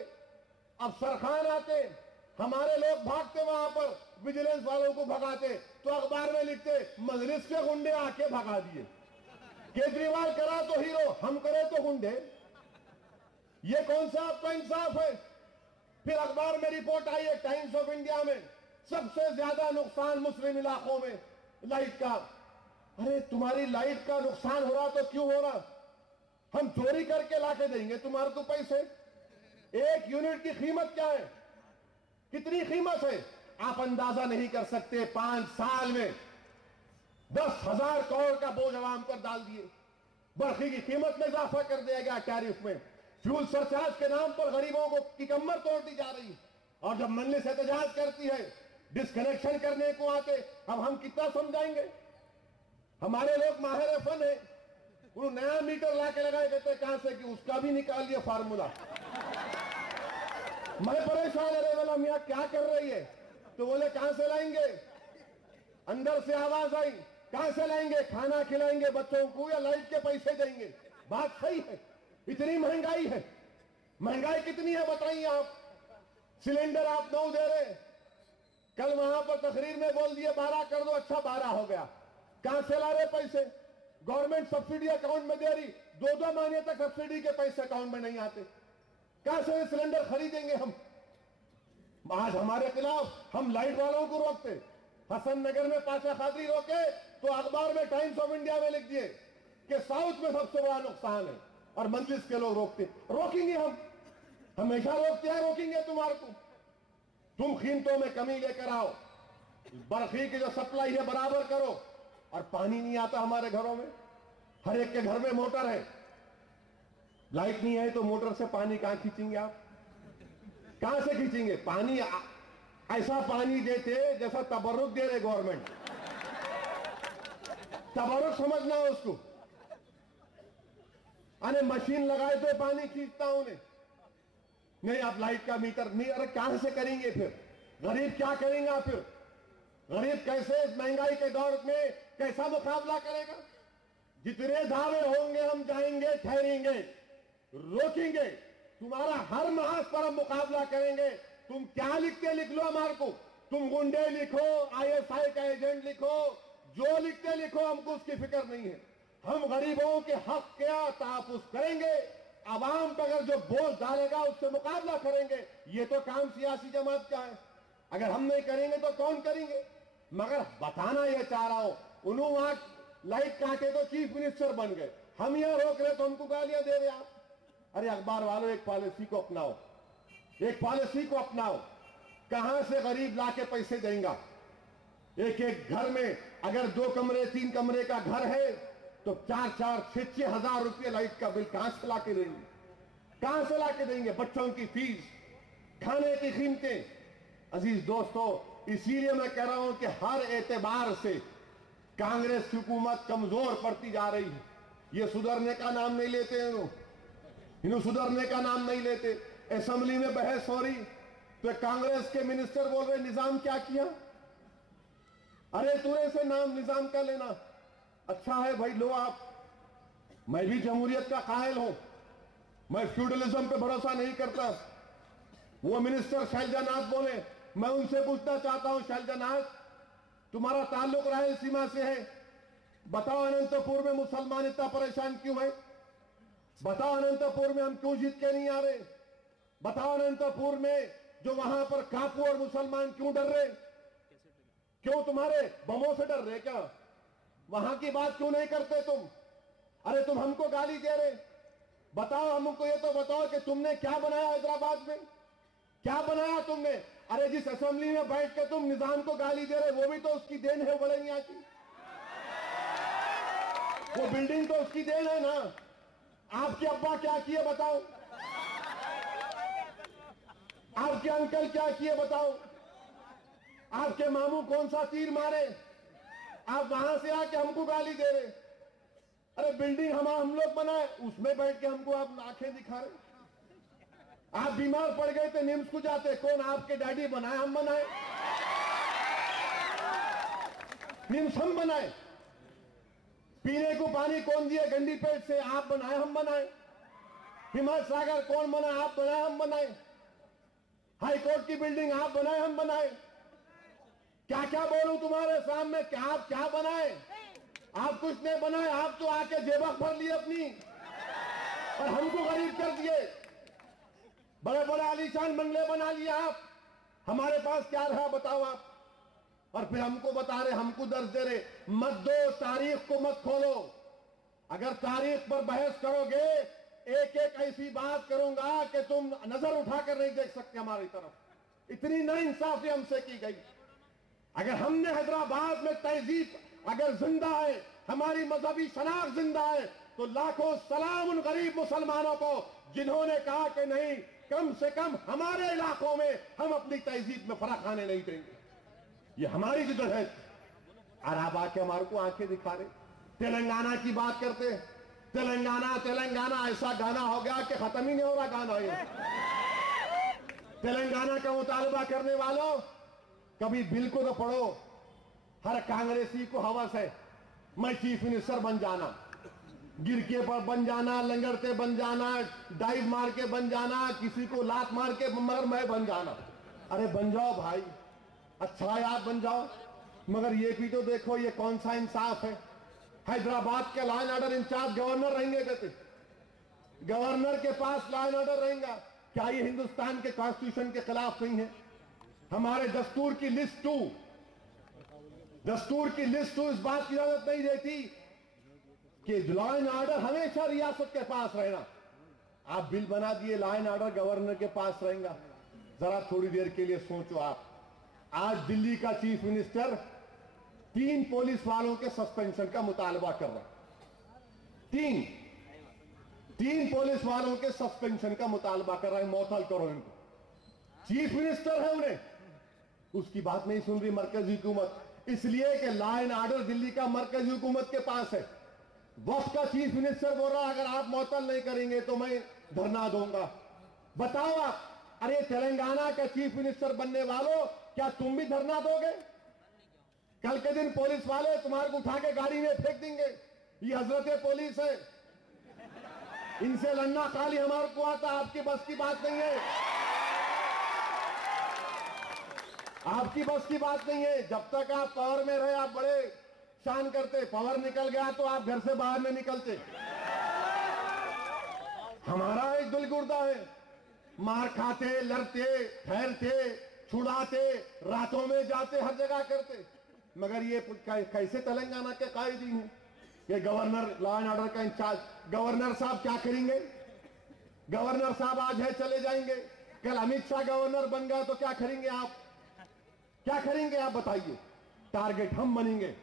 अफसर खान आते, हमारे लोग भागते वहां पर, विजिलेंस वालों को भगाते, तो अखबार में लिखते मजलिस के गुंडे आके भगा दिए। केजरीवाल करा तो हीरो, हम करे तो गुंडे। ये कौन सा आपका इंसाफ है? फिर अखबार में रिपोर्ट आई है टाइम्स ऑफ इंडिया में, सबसे ज्यादा नुकसान मुस्लिम इलाकों में लाइट का। अरे तुम्हारी लाइट का नुकसान हो रहा तो क्यों हो रहा? हम चोरी करके लाके देंगे तुम्हारे को पैसे। एक यूनिट की कीमत क्या है, कितनी कीमत है, आप अंदाजा नहीं कर सकते। 5 साल में 10,000 करोड़ का बोझ आवाम पर डाल दिए। बर्फी की कीमत में इजाफा कर दिया गया, टैरिफ में, फ्यूल सरचार्ज के नाम पर गरीबों को की कमर तोड़ दी जा रही है। और जब मजलिस एहतजाज करती है, डिस्कनेक्शन करने को आते, अब हम कितना समझाएंगे? हमारे लोग माहिर फन है, वो नया मीटर लाके लगाए, कहते कहां से, कि उसका भी निकाल दिया फार्मूला। मैं परेशान, अरे वाला मियां क्या कर रही है? तो बोले कहां से लाएंगे? अंदर से आवाज आई, कहां से लाएंगे? खाना खिलाएंगे बच्चों को या लाइट के पैसे देंगे? बात सही है, इतनी महंगाई है। महंगाई कितनी है बताइए आप? सिलेंडर आप 9 दे रहे, कल वहां पर तकरीर में बोल दिए 12 कर दो, अच्छा 12 हो गया। कहां से ला रहे पैसे? गवर्नमेंट सब्सिडी अकाउंट में दे रही, 2-2 महीने तक सब्सिडी के पैसे अकाउंट में नहीं आते। कहां से सिलेंडर खरीदेंगे हम? आज हमारे खिलाफ हम लाइट वालों को रोकते, हसन नगर में पाशा खादरी रोके तो अखबार में टाइम्स ऑफ इंडिया में लिख दिए कि साउथ में सबसे बड़ा नुकसान है, और मजलिस के लोग रोकेंगे हम, हमेशा रोकते हैं, रोकेंगे तुम्हारे को। तुम कीमतों में कमी लेकर आओ, बर्फी की जो सप्लाई है बराबर करो, और पानी नहीं आता हमारे घरों में। हर एक के घर में मोटर है, लाइट नहीं है तो मोटर से पानी कहां खींचेंगे आप? कहां से खींचेंगे पानी? ऐसा पानी देते जैसा तबर्रुक दे रहे गवर्नमेंट। तबर्रुक समझना है उसको। अरे मशीन लगाए तो पानी खींचता हूं नहीं, आप लाइट का मीटर नहीं। अरे कहां से करेंगे फिर? गरीब क्या करेंगे फिर? गरीब कैसे इस महंगाई के दौर में कैसा मुकाबला करेगा? जितने दावे होंगे हम जाएंगे, ठहरेंगे, रोकेंगे, तुम्हारा हर महाज पर हम मुकाबला करेंगे। तुम क्या लिखते लिख लो हमारे को, तुम गुंडे लिखो, आईएसआई का एजेंट लिखो, जो लिखते लिखो, हमको उसकी फिक्र नहीं है। हम गरीबों के हक का तहफ्फुज़ करेंगे, आवाम पर अगर जो बोझ डालेगा उससे मुकाबला करेंगे। ये तो काम सियासी जमात का है, अगर हम नहीं करेंगे तो कौन करेंगे? मगर बताना यह चाह रहा हूं, उन्होंने वहां लाइट काटे तो चीफ मिनिस्टर बन गए, हम यहां रोक रहे तो हमको गालियां दे रहे आप। अरे अखबार वालों, एक पॉलिसी को अपनाओ, एक पॉलिसी को अपनाओ। कहां से गरीब लाके पैसे देंगे? एक एक घर में अगर 2 कमरे 3 कमरे का घर है तो 4-4, 6-6 हजार रुपये लाइट का बिल कहां से लाके देंगे? कहां से लाके देंगे? बच्चों की फीस, खाने की कीमतें। अजीज दोस्तों, इसीलिए मैं कह रहा हूं कि हर एतबार से कांग्रेस की हुकूमत कमजोर पड़ती जा रही है। ये सुधरने का नाम नहीं लेते, इन्हों सुधरने का नाम नहीं लेते। असेंबली में बहस हो रही तो कांग्रेस के मिनिस्टर बोल रहे निजाम क्या किया? अरे तूने से नाम निजाम का लेना अच्छा है भाई, लो आप मैं भी जमहूरियत का कायल हूं, मैं फ्यूडलिज्म पे भरोसा नहीं करता। वो मिनिस्टर शैलजानाथ बोले, मैं उनसे पूछना चाहता हूं, शैलजानाथ तुम्हारा ताल्लुक रायलसीमा से है, बताओ अनंतपुर में मुसलमान इतना परेशान क्यों है? बताओ अनंतपुर में हम क्यों जीत के नहीं आ रहे? बताओ अनंतपुर में जो वहां पर कापू और मुसलमान क्यों डर रहे? क्यों तुम्हारे बमों से डर रहे क्या? वहां की बात क्यों नहीं करते तुम? अरे तुम हमको गाली दे रहे, बताओ हमको ये तो बताओ कि तुमने क्या बनाया हैदराबाद में, क्या बनाया तुमने? अरे जिस असेंबली में बैठ के तुम निजाम को गाली दे रहे, वो भी तो उसकी देन है वड़ैया की, वो बिल्डिंग तो उसकी देन है ना। आपके अब्बा क्या किए बताओ, आपके अंकल क्या किए बताओ, आपके मामू कौन सा तीर मारे, आप वहां से आके हमको गाली दे रहे। अरे बिल्डिंग हम लोग बनाए, उसमें बैठ के हमको आप आंखें दिखा रहे। आप बीमार पड़ गए थे, निम्स को जाते, कौन आपके डैडी बनाए हम बनाए? निम्स हम बनाए। पीने को पानी कौन दिए गंडी पेट से? आप बनाए हम बनाए। हिम्मत सागर कौन बनाए? आप बनाए हम बनाए। हाई कोर्ट की बिल्डिंग आप बनाए हम बनाए। क्या क्या बोलूं तुम्हारे सामने, क्या आप क्या बनाए? आप कुछ नहीं बनाए, आप तो आके जेबक भर लिए अपनी और हमको गरीब कर दिए। बड़े बड़े आलीशान बंगले बना लिए आप, हमारे पास क्या रहा बताओ आप? और फिर हमको बता रहे, हमको दर्ज दे रहे। मत दो, तारीख को मत खोलो। अगर तारीख पर बहस करोगे, एक एक ऐसी बात करूंगा कि तुम नजर उठाकर नहीं देख सकते हमारी तरफ। इतनी नाइंसाफी हमसे की गई। अगर हमने हैदराबाद में तहजीब अगर जिंदा है, हमारी मजहबी शनाख्त जिंदा है, तो लाखों सलाम उन गरीब मुसलमानों को जिन्होंने कहा कि नहीं, कम से कम हमारे इलाकों में हम अपनी तहजीब में फर्क आने नहीं देंगे। ये हमारी जिद्द है। और आप आके हमारे को आंखें दिखा रहे, तेलंगाना की बात करते। तेलंगाना तेलंगाना ऐसा गाना हो गया कि खत्म ही नहीं हो रहा गाना ये। तेलंगाना का मुतालबा करने वालों, कभी बिल को तो पढ़ो। हर कांग्रेसी को हवस है मैं चीफ मिनिस्टर बन जाना, गिरके पर बन जाना, लंगड़ते बन जाना, डाइव मार के बन जाना, किसी को लात मार के मगर मैं बन जाना। अरे बन जाओ भाई, अच्छा है आप बन जाओ, मगर ये भी तो देखो ये कौन सा इंसाफ है। हैदराबाद के law and order incharge governor रहेंगे कहते, गवर्नर के पास लॉ एंड ऑर्डर रहेगा। क्या ये हिंदुस्तान के कॉन्स्टिट्यूशन के खिलाफ नहीं है? हमारे दस्तूर की लिस्ट 2 इस बात की इजाजत नहीं देती कि लॉ एंड ऑर्डर हमेशा रियासत के पास रहना। आप बिल बना दिए, लॉ एंड ऑर्डर गवर्नर के पास रहेगा। जरा थोड़ी देर के लिए सोचो आप, आज दिल्ली का चीफ मिनिस्टर 3 पुलिस वालों के सस्पेंशन का मुतालबा कर रहा है। 3 पुलिस वालों के सस्पेंशन का मुतालबा कर रहा है। मौतल करो इनको, चीफ मिनिस्टर है, उन्हें उसकी बात नहीं सुन रही मरकजी हुकूमत, इसलिए कि लॉ एंड ऑर्डर दिल्ली का मरकजी हुकूमत के पास है। वक्त का चीफ मिनिस्टर बोल रहा अगर आप मौतल नहीं करेंगे तो मैं धरना दूंगा। बताओ आप, अरे तेलंगाना का चीफ मिनिस्टर बनने वालों, क्या तुम भी धरना दोगे? कल के दिन पुलिस वाले तुम्हारे को उठा के गाड़ी में फेंक देंगे। ये हजरत पुलिस है, इनसे लड़ना खाली हमारे को आता, आपकी बस की बात नहीं है, आपकी बस की बात नहीं है। जब तक आप पावर में रहे आप बड़े शान करते, पावर निकल गया तो आप घर से बाहर नहीं निकलते। हमारा एक दिल गुर्दा है, मार खाते, लड़ते, ठहरते, छुड़ाते, रातों में जाते, हर जगह करते। मगर ये कैसे तेलंगाना के कायदीन हैं? ये गवर्नर लॉ एंड ऑर्डर का इंचार्ज, गवर्नर साहब क्या करेंगे? गवर्नर साहब आज है चले जाएंगे, कल अमित शाह गवर्नर बन गया तो क्या करेंगे आप? क्या करेंगे आप बताइए? टारगेट हम बनेंगे,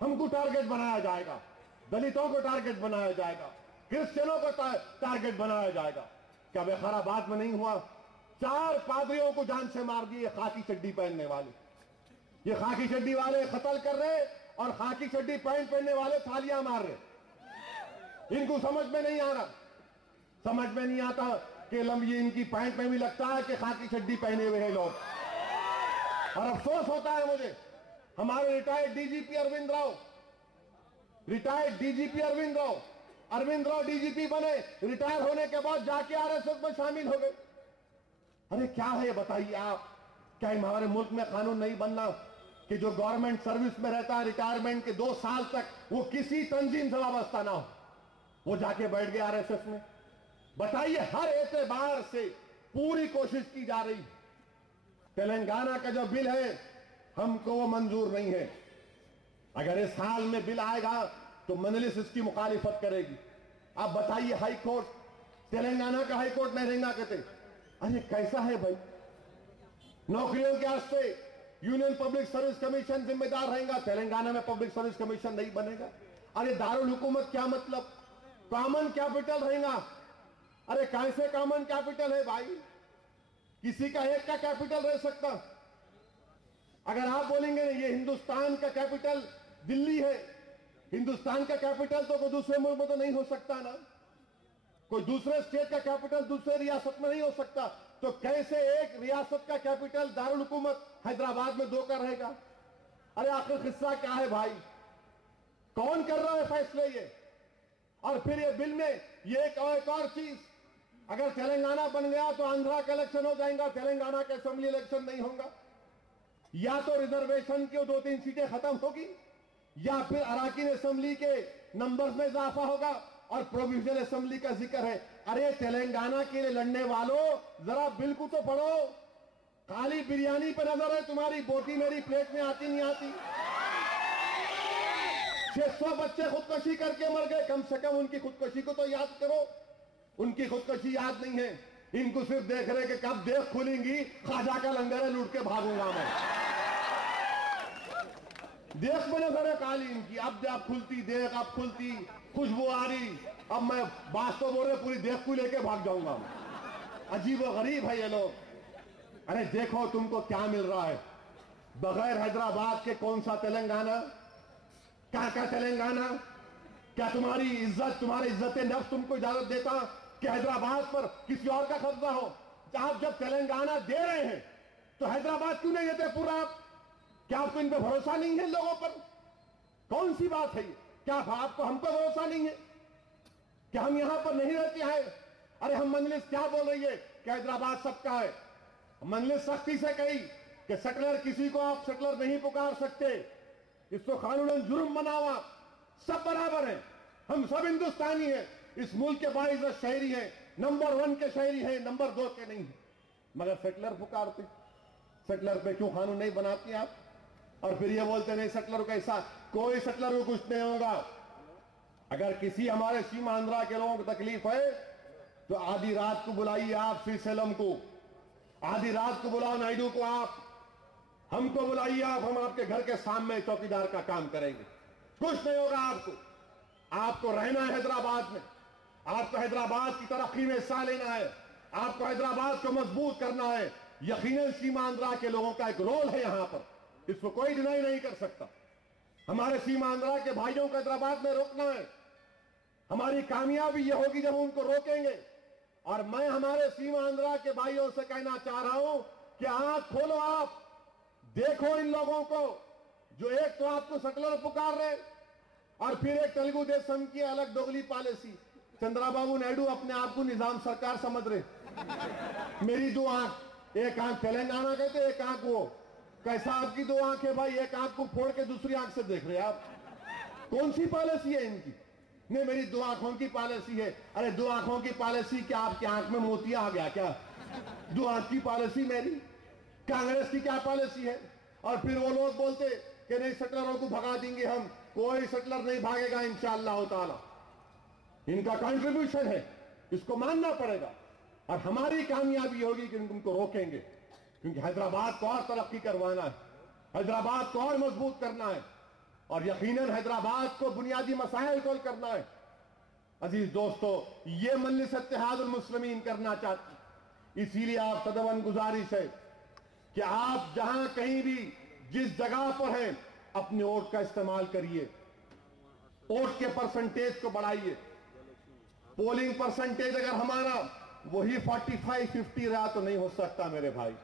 हमको टारगेट बनाया जाएगा, दलितों को टारगेट बनाया जाएगा, क्रिश्चियनों को टारगेट बनाया जाएगा। क्या बेखराबाद में नहीं हुआ? 4 पादरियों को जान से मार दिए खाकी चड्डी पहनने वाले। ये खाकी चड्डी वाले कत्ल कर रहे और खाकी चड्डी पहनने वाले थालियां मार रहे। इनको समझ में नहीं आ रहा, समझ में नहीं आता कि ये इनकी पैंट में भी लगता है कि खाकी चड्डी पहने हुए हैं लोग। और अफसोस होता है मुझे, हमारे retired DGP Arvind Rao Arvind Rao DGP बने, रिटायर होने के बाद जाके आरएसएस में शामिल हो गए। अरे क्या है बताइए आप, क्या हमारे मुल्क में कानून नहीं बनना कि जो गवर्नमेंट सर्विस में रहता है रिटायरमेंट के 2 साल तक वो किसी तंजीम से वाबस्ता ना हो, वो जाके बैठ गया आरएसएस में? बताइए, हर एतबार से पूरी कोशिश की जा रही। तेलंगाना का जो बिल है हमको वो मंजूर नहीं है। अगर इस हाल में बिल आएगा तो मजलिस इसकी मुखालिफत करेगी। आप बताइए, हाई कोर्ट, तेलंगाना का हाई कोर्ट नहीं रहेगा कहते। अरे कैसा है भाई, नौकरियों के वास्ते यूनियन पब्लिक सर्विस कमीशन जिम्मेदार रहेगा, तेलंगाना में पब्लिक सर्विस कमीशन नहीं बनेगा। अरे दारुल हुकूमत क्या मतलब, कॉमन कैपिटल रहेगा। अरे कैसे कॉमन कैपिटल है भाई, किसी का एक का कैपिटल रह सकता। अगर आप बोलेंगे ये हिंदुस्तान का कैपिटल दिल्ली है, हिंदुस्तान का कैपिटल तो कोई दूसरे मुल्क में तो नहीं हो सकता ना, कोई दूसरे स्टेट का कैपिटल दूसरे रियासत में नहीं हो सकता, तो कैसे एक रियासत का कैपिटल दारुल हुकूमत हैदराबाद में 2 का रहेगा? अरे आखिर किस्सा क्या है भाई, कौन कर रहा है फैसले ये? और फिर ये बिल में ये एक और चीज, अगर तेलंगाना बन गया तो आंध्रा का इलेक्शन हो जाएगा, तेलंगाना का असेंबली इलेक्शन नहीं होगा। या तो रिजर्वेशन की 2-3 सीटें खत्म होगी, या फिर अराकीन असेंबली के नंबर्स में इजाफा होगा और प्रोविजनल असेंबली का जिक्र है। अरे तेलंगाना के लिए लड़ने वालों, जरा बिल को तो पढ़ो। खाली बिरयानी पर नजर है तुम्हारी, बोटी मेरी प्लेट में आती नहीं आती। 600 बच्चे खुदकुशी करके मर गए, कम से कम उनकी खुदकुशी को तो याद करो। उनकी खुदकुशी याद नहीं है, इनको सिर्फ देख रहे कि कब देख खुलेंगी, ख्वाजा का लंगर है लूट के भागूंगा मैं। देख में नजर है काली इनकी, अब खुलती देख, अब खुलती, खुशबू आ रही, अब मैं बात तो बोल रहे पूरी देख को लेके भाग जाऊंगा मैं। अजीब व गरीब है ये लोग। अरे देखो तुमको क्या मिल रहा है, बगैर हैदराबाद के कौन सा तेलंगाना, क्या तेलंगाना? क्या तुम्हारी इज्जत, तुम्हारी इज्जत नफ्स तुमको इजाजत देता कि हैदराबाद पर किसी और का कब्जा हो? आप जब तेलंगाना दे रहे हैं तो हैदराबाद क्यों नहीं देते पूरा? क्या आपको इन पर भरोसा नहीं है लोगों पर? कौन सी बात है ये? क्या आपको हम पर भरोसा नहीं है? क्या हम यहां पर नहीं रहते हैं? अरे हम मजलिस क्या बोल रही है कि हैदराबाद सबका है। मजलिस सख्ती से कही कि सेटलर, किसी को आप सेटलर नहीं पुकार सकते, इसको कानूनन जुर्म बना हुआ, सब बराबर है, हम सब हिंदुस्तानी हैं, इस मुल्क के बाइज़्ज़त शहरी हैं, नंबर 1 के शहरी हैं, नंबर 2 के नहीं है। मगर सेटलर पुकारते, सेटलर पे क्यों कानून नहीं बनाती आप? और फिर ये बोलते नहीं सेटलर को ऐसा, कोई सेटलर को कुछ नहीं होगा। अगर किसी हमारे सीमांध्रा के लोगों को तकलीफ है तो आधी रात को बुलाइए आप श्रीशैलम को, आधी रात को बुलाओ नायडू को, आप हमको बुलाइए, आप, हम आपके घर के सामने चौकीदार का काम करेंगे। कुछ नहीं होगा आपको। आपको रहना है हैदराबाद में, आपको हैदराबाद की तरक्की में हिस्सा लेना है, आपको हैदराबाद को मजबूत करना है। यकीनन सीमांध्रा के लोगों का एक रोल है यहां पर, इसको कोई डिनाई नहीं कर सकता। हमारे सीमांध्रा के भाइयों को हैदराबाद में रोकना है। हमारी कामयाबी यह होगी जब उनको रोकेंगे। और मैं हमारे सीमांध्रा के भाइयों से कहना चाह रहा हूं कि आंख खोलो, आप देखो इन लोगों को, जो एक तो आपको सेटलर पुकार रहे और फिर एक तेलुगु देशम की अलग दोगली पॉलिसी। चंद्राबाबू नायडू अपने आप को निजाम सरकार समझ रहे। मेरी 2 आंख, एक आंख तेलंगाना कहते, एक आंख वो। कैसा आपकी 2 आंख है भाई? एक आंख को फोड़ के दूसरी आंख से देख रहे आप, कौन सी पॉलिसी है इनकी? नहीं, मेरी 2 आंखों की पॉलिसी है। अरे 2 आंखों की पॉलिसी क्या, आपकी आंख में मोतिया आ गया क्या? 2 आंख की पॉलिसी मेरी, कांग्रेस की क्या पॉलिसी है? और फिर वो लोग बोलते कि नहीं सेटलरों को भगा देंगे हम, कोई सेटलर नहीं भागेगा इंशाअल्लाह ताला। इनका कंट्रीब्यूशन है, इसको मानना पड़ेगा। और हमारी कामयाबी होगी कि उनको रोकेंगे, क्योंकि हैदराबाद को और तरक्की करवाना है, हैदराबाद को और मजबूत करना है, और यकीनन हैदराबाद को बुनियादी मसाइल को हल करना है। अजीज दोस्तों, ये मजलिस इत्तेहादुल मुस्लिमीन करना चाहती, इसीलिए आप सदवन गुजारिश है कि आप जहां कहीं भी जिस जगह पर हैं अपने वोट का इस्तेमाल करिए, वोट के परसेंटेज को बढ़ाइए। पोलिंग परसेंटेज अगर हमारा वही 45-50 रहा तो नहीं हो सकता मेरे भाई।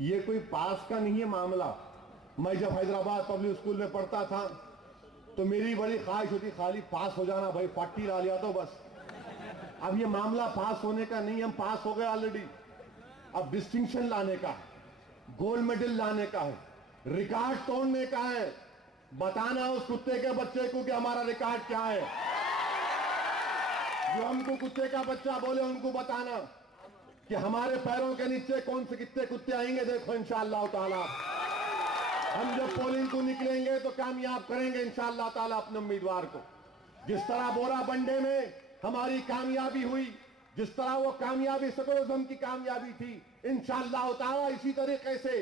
ये कोई पास का नहीं है मामला। मैं जब हैदराबाद पब्लिक स्कूल में पढ़ता था तो मेरी बड़ी ख्वाहिश होती खाली पास हो जाना, भाई 40 ला लिया तो बस। अब ये मामला पास होने का नहीं, हम पास हो गए ऑलरेडी। अब डिस्टिंक्शन लाने का है, गोल्ड मेडल लाने का है, रिकॉर्ड तोड़ने का है। बताना उस कुत्ते के बच्चे को कि हमारा रिकॉर्ड क्या है। जो हमको कुत्ते का बच्चा बोले उनको बताना कि हमारे पैरों के नीचे कौन से कितने कुत्ते आएंगे। देखो इंशाअल्लाह ताला हम जब पोलिंग को निकलेंगे तो कामयाब करेंगे इंशाअल्लाह ताला अपने उम्मीदवार को। जिस तरह बोरा बंडे में हमारी कामयाबी हुई, जिस तरह वो कामयाबी सेकुलरिज्म की कामयाबी थी, इंशाअल्लाह ताला इसी तरीके से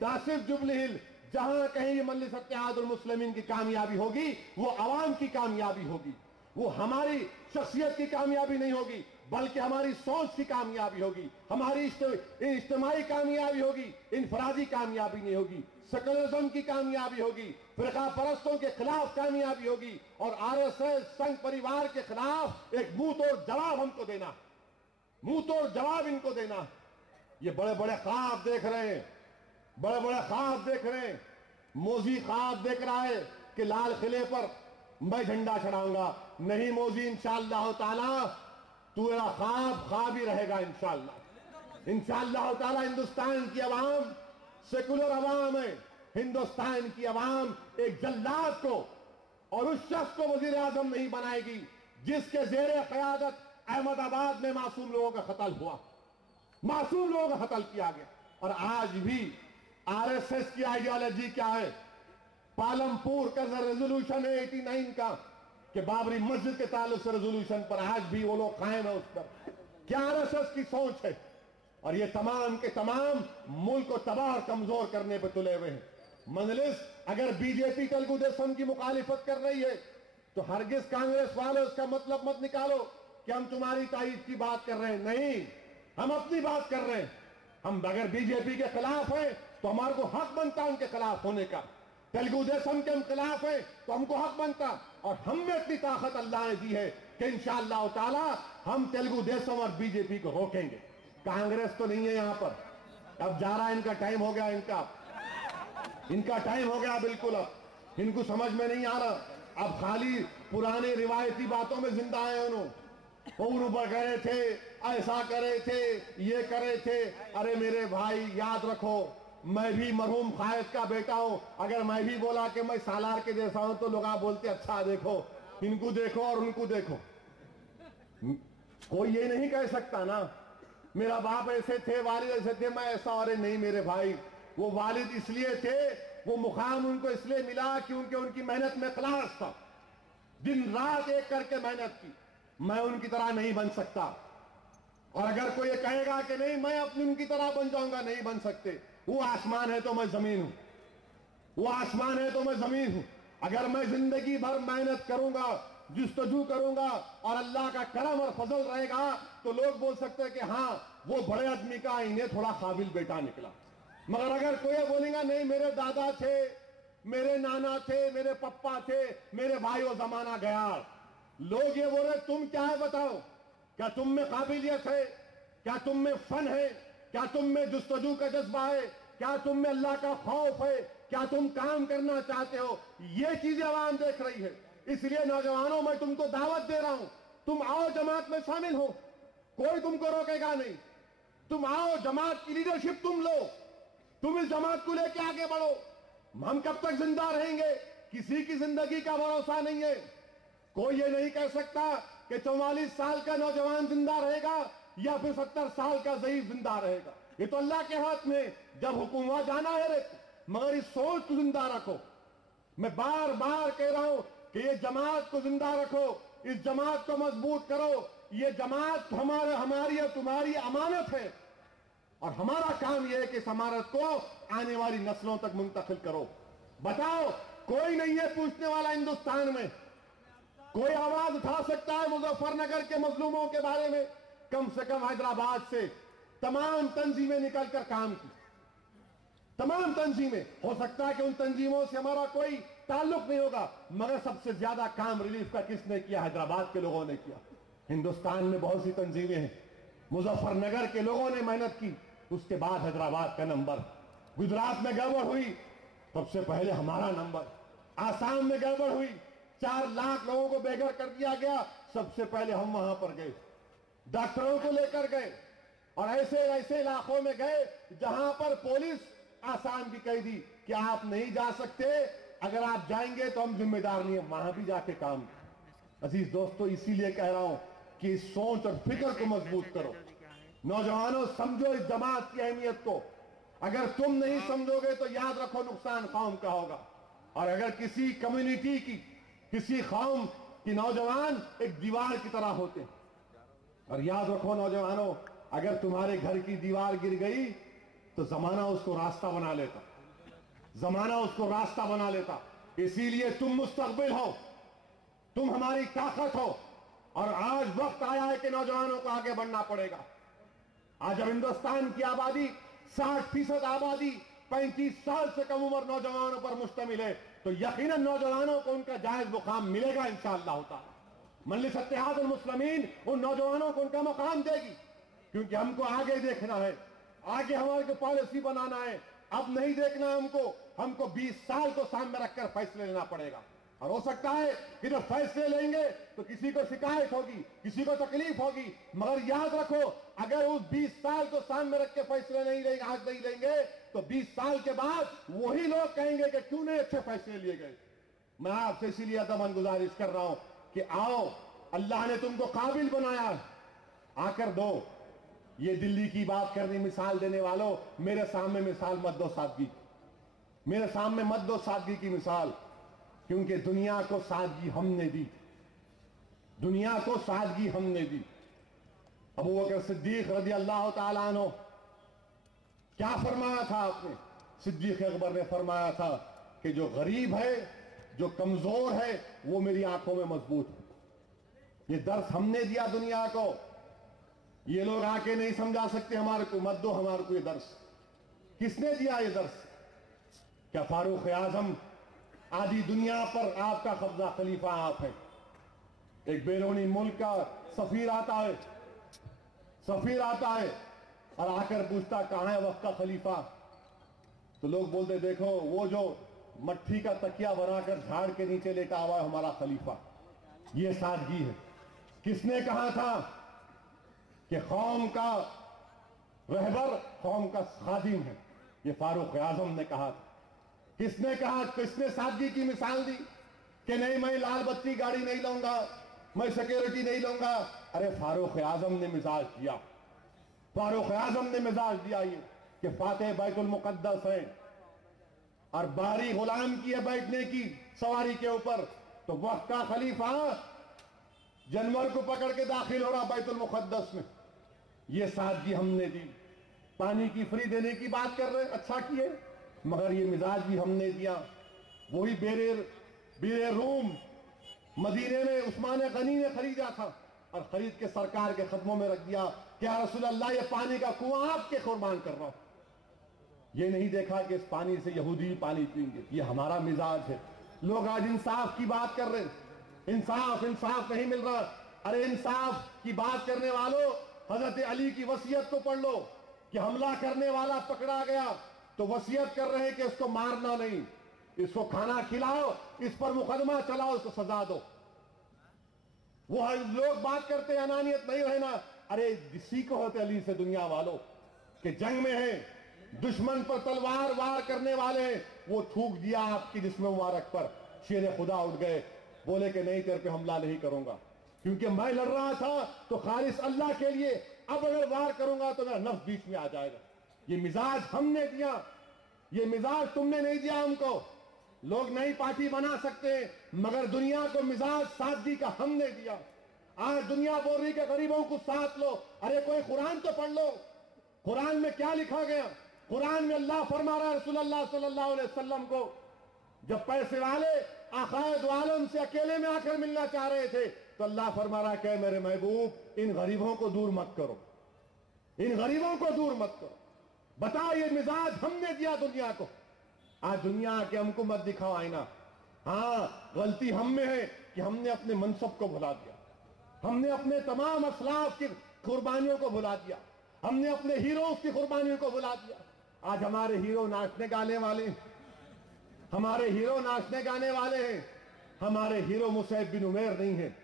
दासिफ जुबली हिल जहां कहीं मजलिस इत्तेहादुल मुस्लिमीन की कामयाबी होगी वो अवाम की कामयाबी होगी। वो हमारी शख्सियत की कामयाबी नहीं होगी बल्कि हमारी सोच की कामयाबी होगी, हमारी इज्तिमाई कामयाबी होगी, इनफरादी कामयाबी नहीं होगी। सेकुलरिज्म की कामयाबी होगी, फिरका परस्तों के खिलाफ कामयाबी होगी और आरएसएस संघ परिवार के खिलाफ एक मुंह तोड़ जवाब हमको देना, मुंह तोड़ जवाब इनको देना। ये बड़े बड़े ख्वाब देख रहे हैं, बड़े बड़े ख्वाब देख रहे हैं। मोदी ख्वाब देख रहा है कि लाल किले पर मैं झंडा चढ़ाऊंगा। नहीं मोदी, इंशाअल्लाह ताला तेरा ख्वाब ही रहेगा इंशाअल्लाह। इंशाअल्लाह ताला हिंदुस्तान की आवाम सेकुलर आवाम है। हिंदुस्तान की आवाम एक जल्लाद को और उस शख्स को वजीर आजम नहीं बनाएगी जिसके जेरे क़यादत अहमदाबाद में मासूम लोगों का कत्ल हुआ, मासूम लोगों का कत्ल किया गया। और आज भी आरएसएस की आइडियोलॉजी क्या है? पालमपुर का रेजोल्यूशन है 89 का कि बाबरी मस्जिद के ताल्लुक से रेजोल्यूशन पर आज भी वो लोग कायम है उस पर। क्या आरएसएस की सोच है? और ये तमाम के तमाम मुल्क को तबाह और कमजोर करने पर तुले हुए हैं। मजलिस अगर बीजेपी तेलुगु देशम की मुखालिफत कर रही है तो हरगिज कांग्रेस वाले उसका मतलब मत निकालो कि हम तुम्हारी तारीफ की बात कर रहे हैं। नहीं, हम अपनी बात कर रहे हैं। हम अगर बीजेपी के खिलाफ हैं तो हमारे को हक बनता उनके खिलाफ होने का। तेलुगु देशम के हम खिलाफ हैं तो हमको हक बनता। और हम में इतनी ताकत अल्लाह ने दी है कि इंशाअल्लाह ताला हम तेलुगु देशम और बीजेपी को रोकेंगे। कांग्रेस तो नहीं है यहां पर, अब जा रहा है इनका टाइम हो गया, इनका टाइम हो गया बिल्कुल। अब इनको समझ में नहीं आ रहा, अब खाली पुराने रिवायती बातों में जिंदा है। उन्होंने ऊपर करे थे, ऐसा करे थे, ये करे थे। अरे मेरे भाई याद रखो, मैं भी मरहूम कायद का बेटा हूं। अगर मैं भी बोला कि मैं सालार के जैसा हूं तो लोग आप बोलते अच्छा देखो, इनको देखो और उनको देखो। कोई ये नहीं कह सकता ना मेरा बाप ऐसे थे, वालिद ऐसे थे, मैं ऐसा। अरे नहीं मेरे भाई, वो वालिद इसलिए थे, वो मुकाम उनको इसलिए मिला क्योंकि उनकी मेहनत में इखलास था। दिन रात एक करके मेहनत की। मैं उनकी तरह नहीं बन सकता। और अगर कोई ये कहेगा कि नहीं मैं अपनी उनकी तरह बन जाऊंगा, नहीं बन सकते। वो आसमान है तो मैं जमीन हूं, वो आसमान है तो मैं जमीन हूं। अगर मैं जिंदगी भर मेहनत करूंगा, जुस्तजू करूंगा और अल्लाह का करम और फजल रहेगा तो लोग बोल सकते हैं कि हाँ वो बड़े आदमी का इन्हें थोड़ा काबिल बेटा निकला। मगर अगर कोई बोलेगा नहीं मेरे दादा थे, मेरे नाना थे, मेरे पप्पा थे, मेरे भाई, वो जमाना गया। लोग ये बोल रहे तुम क्या है बताओ, क्या तुम में काबिलियत है, क्या तुम में फन है, क्या तुम में जुस्तजू का जज्बा है, क्या तुम में अल्लाह का खौफ है, क्या तुम काम करना चाहते हो? ये चीजें आवाम देख रही है। इसलिए नौजवानों मैं तुमको दावत दे रहा हूं, तुम आओ जमात में शामिल हो, कोई तुमको रोकेगा नहीं। तुम आओ, जमात की लीडरशिप तुम लो, तुम इस जमात को लेके आगे बढ़ो। हम कब तक जिंदा रहेंगे किसी की जिंदगी का भरोसा नहीं है। कोई ये नहीं कह सकता कि 44 साल का नौजवान जिंदा रहेगा या फिर 70 साल का ज़ईफ जिंदा रहेगा। ये तो अल्लाह के हाथ में, जब हुक्म जाना है रे। मगर इस सोच को जिंदा रखो। मैं बार बार कह रहा हूं कि ये जमात को जिंदा रखो, इस जमात को मजबूत करो। ये जमात हमारी और तुम्हारी अमानत है और हमारा काम यह है कि इस अमानत को आने वाली नस्लों तक मुंतकिल करो। बताओ, कोई नहीं है पूछने वाला हिंदुस्तान में। कोई आवाज उठा सकता है मुजफ्फरनगर के मजलूमों के बारे में? कम से कम हैदराबाद से तमाम तंजीमें निकलकर काम की, तमाम तंजीमें। हो सकता है कि उन तंजीमों से हमारा कोई ताल्लुक नहीं होगा, मगर सबसे ज्यादा काम रिलीफ का किसने किया? हैदराबाद के लोगों ने किया। हिंदुस्तान में बहुत सी तंजीमें हैं, मुजफ्फरनगर के लोगों ने मेहनत की, उसके बाद हैदराबाद का नंबर। गुजरात में गड़बड़ हुई, सबसे पहले हमारा नंबर। आसाम में गड़बड़ हुई, 4 लाख लोगों को बेघर कर दिया गया, सबसे पहले हम वहां पर गए, डॉक्टरों को लेकर गए और ऐसे ऐसे इलाकों में गए जहां पर पुलिस आसान भी कह दी कि आप नहीं जा सकते, अगर आप जाएंगे तो हम जिम्मेदार नहीं है, वहां भी जाके काम। अजीज दोस्तों, इसीलिए कह रहा हूं कि इस सोच और फिक्र को मजबूत करो। नौजवानों, समझो इस जमात की अहमियत को। अगर तुम नहीं समझोगे तो याद रखो नुकसान कौम का होगा। और अगर किसी कम्युनिटी की, किसी कौम की नौजवान एक दीवार की तरह होते हैं, और याद रखो नौजवानों, अगर तुम्हारे घर की दीवार गिर गई तो जमाना उसको रास्ता बना लेता, जमाना उसको रास्ता बना लेता। इसीलिए तुम मुस्तकबिल हो, तुम हमारी ताकत हो, और आज वक्त आया है कि नौजवानों को आगे बढ़ना पड़ेगा। आज जब हिंदुस्तान की आबादी 60% आबादी 35 साल से कम उम्र नौजवानों पर मुश्तमिल है, तो यकीनन नौजवानों को उनका जायज मुकाम मिलेगा इंशाअल्लाह ताला। मजलिस इत्तेहादुल मुस्लिमीन उन नौजवानों को उनका मुकाम देगी, क्योंकि हमको आगे देखना है, आगे हमारे को पॉलिसी बनाना है। अब नहीं देखना हमको 20 साल को सामने रखकर फैसले लेना पड़ेगा। और हो सकता है कि जब फैसले लेंगे तो किसी को शिकायत होगी, किसी को तकलीफ होगी, मगर याद रखो, अगर उस 20 साल को सामने रख के फैसले नहीं लेंगे, आज नहीं लेंगे, तो 20 साल के बाद वही लोग कहेंगे कि क्यों नहीं अच्छे फैसले लिए गए। मैं आपसे इसीलिए अदमन गुजारिश कर रहा हूं कि आओ, अल्लाह ने तुमको काबिल बनाया, आकर दो। ये दिल्ली की बात करनी, मिसाल देने वालों, मेरे सामने मिसाल मत दो सादगी, मेरे सामने मत दो सादगी की मिसाल, क्योंकि दुनिया को सादगी हमने दी, दुनिया को सादगी हमने दी। अबू बकर सिद्दीक रज़ी अल्लाह ताला अन्हु, क्या फरमाया था आपने? सिद्दीक अकबर ने फरमाया था कि जो गरीब है, जो कमजोर है, वो मेरी आंखों में मजबूत है। ये दर्स हमने दिया दुनिया को, ये लोग आके नहीं समझा सकते हमारे को, मत दो हमारे को ये दर्स। किसने दिया ये दर्स? क्या फारूक आजम आधी दुनिया पर आपका कब्जा, खलीफा आप हैं। एक बैरूनी मुल्क का सफीर आता है, सफीर आता है और आकर पूछता कहां है वक्त का खलीफा? तो लोग बोलते देखो वो जो मट्टी का तकिया बनाकर झाड़ के नीचे लेकर आवा है हमारा खलीफा। ये सादगी है। किसने कहा था कि कौम का रहबर कौम का खादिम है? ये फारूक आजम ने कहा था। किसने कहा, किसने सादगी की मिसाल दी कि नहीं मैं लाल बत्ती गाड़ी नहीं लूंगा, मैं सिक्योरिटी नहीं लूंगा? अरे फारूक आजम ने मिजाज दिया, फारूक आजम ने मिजाज दिया ये कि फातेह बैतुल मुकद्दस है और बारी गुलाम की है बैठने की सवारी के ऊपर, तो वक्त का खलीफा जानवर को पकड़ के दाखिल हो रहा बैतुल मुकद्दस में। ये सादगी हमने दी। पानी की फ्री देने की बात कर रहे, अच्छा किए, मगर ये मिजाज भी हमने दिया। वही बेरे रूम मदीने में उस्मान गनी ने खरीदा था और खरीद के सरकार के कदमों में रख दिया, क्या रसूल अल्लाह ये पानी का कुआं आपके कुर्बान कर रहा हूं। ये नहीं देखा कि इस पानी से यहूदी पानी पीएंगे। ये हमारा मिजाज है। लोग आज इंसाफ की बात कर रहे हैं, इंसाफ इंसाफ नहीं मिल रहा। अरे इंसाफ की बात करने वालों, हजरत अली की वसीयत को पढ़ लो कि हमला करने वाला पकड़ा गया तो वसीयत कर रहे हैं कि इसको मारना नहीं, इसको खाना खिलाओ, इस पर मुकदमा चलाओ, इसको सजा दो। वो लोग बात करते हैं अनानियत नहीं रहना। अरे सीखो होते अली से दुनिया वालों कि जंग में है, दुश्मन पर तलवार वार करने वाले हैं, वो थूक दिया आपकी जिस्म मुबारक पर, शेर खुदा उठ गए, बोले कि नहीं तेरे पे हमला नहीं करूंगा क्योंकि मैं लड़ रहा था तो खालिस अल्लाह के लिए, अब अगर वार करूंगा तो मेरा नफ्स बीच में आ जाएगा। ये मिजाज हमने दिया, ये मिजाज तुमने नहीं दिया हमको। लोग नई पार्टी बना सकते हैं, मगर दुनिया को मिजाज सादगी का हमने दिया। आज दुनिया बोल रही कि गरीबों को साथ लो। अरे कोई कुरान तो पढ़ लो, कुरान में क्या लिखा गया? कुरान में अल्लाह फरमा रहा है रसूलुल्लाह सल्लल्लाहु अलैहि वसल्लम को, जब पैसे वाले आकाए दो आलम से अकेले में आकर मिलना चाह रहे थे तो अल्लाह फरमा रहा है मेरे महबूब इन गरीबों को दूर मत करो, इन गरीबों को दूर मत करो। बताओ, ये मिजाज हमने दिया दुनिया को। आज दुनिया के हमको मत दिखाओ आईना। हाँ, गलती हम में है कि हमने अपने मनसब को भुला दिया, हमने अपने तमाम असलाफ की कुर्बानियों को भुला दिया, हमने अपने हीरोज की कुर्बानियों को भुला दिया। आज हमारे हीरो नाचने गाने वाले, हमारे हीरो नाचने गाने वाले हैं, हमारे हीरो मुसैब बिन उमैर नहीं है।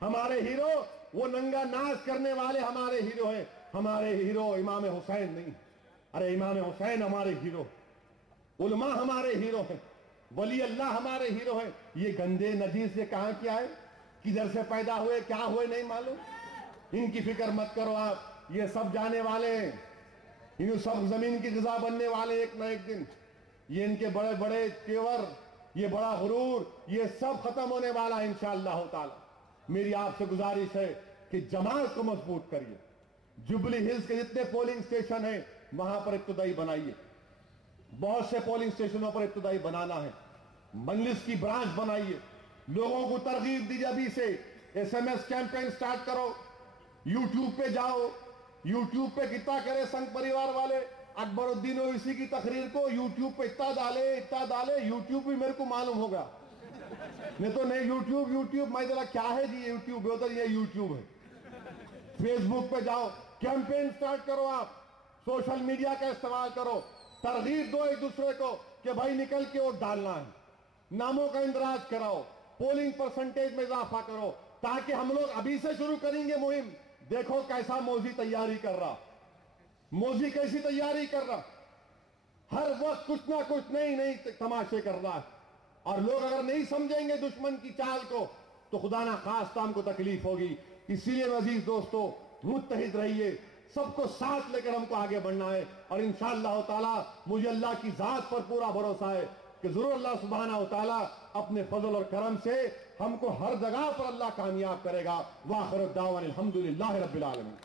हमारे हीरो वो नंगा नाच करने वाले हमारे हीरो हैं। हमारे हीरो इमाम हुसैन नहीं। अरे इमाम हुसैन हमारे हीरो, उलमा हमारे हीरो हैं, वली अल्लाह हमारे हीरो हैं। ये गंदे नजीस से कहां क्या है, किधर से पैदा हुए, क्या हुए नहीं मालूम। इनकी फिक्र मत करो आप, ये सब जाने वाले हैं। इन सब जमीन की ग़िज़ा बनने वाले एक न एक दिन। ये इनके बड़े बड़े तेवर, ये बड़ा गुरूर, ये सब खत्म होने वाला है इंशाअल्लाह ताला। मेरी आपसे गुजारिश है कि जमात को मजबूत करिए। जुबली हिल्स के जितने पोलिंग स्टेशन हैं वहां पर इब्तिदाई बनाइए। बहुत से पोलिंग स्टेशनों पर इब्तिदाई बनाना है। मजलिस की ब्रांच बनाइए। लोगों को तरगीब दीजिए। अभी से SMS कैंपेन स्टार्ट करो। यूट्यूब पे जाओ, यूट्यूब पे कितना करे संघ परिवार वाले। अकबरुद्दीन ओवैसी की तकरीर को यूट्यूब पे इतना डाले, यूट्यूब भी मेरे को मालूम होगा। नहीं तो नहीं यूट्यूब मैं जरा क्या है जी यूट्यूब, होता ये यूट्यूब है। फेसबुक पे जाओ, कैंपेन स्टार्ट करो। आप सोशल मीडिया का इस्तेमाल करो, तरगीब दो एक दूसरे को कि भाई निकल के वोट डालना है। नामों का इंदराज कराओ, पोलिंग परसेंटेज में इजाफा करो, ताकि हम लोग अभी से शुरू करेंगे मुहिम। देखो कैसा मोदी तैयारी कर रहा, मोदी कैसी तैयारी कर रहा, हर वक्त कुछ ना कुछ नई तमाशे कर रहा है। और लोग अगर नहीं समझेंगे दुश्मन की चाल को तो खुदा ना खास्ता हमको तकलीफ होगी। इसीलिए अजीज दोस्तों, मुत्तहिद रहिए, सबको साथ लेकर हमको आगे बढ़ना है। और इंशाअल्लाह ताला मुझे अल्लाह की जात पर पूरा भरोसा है कि जरूर अल्लाह सुब्हानहू ताला अपने फजल और करम से हमको हर जगह पर अल्लाह कामयाब करेगा। वाखिर दावन अल्हम्दुलिल्लाहि रब्बिल आलमीन।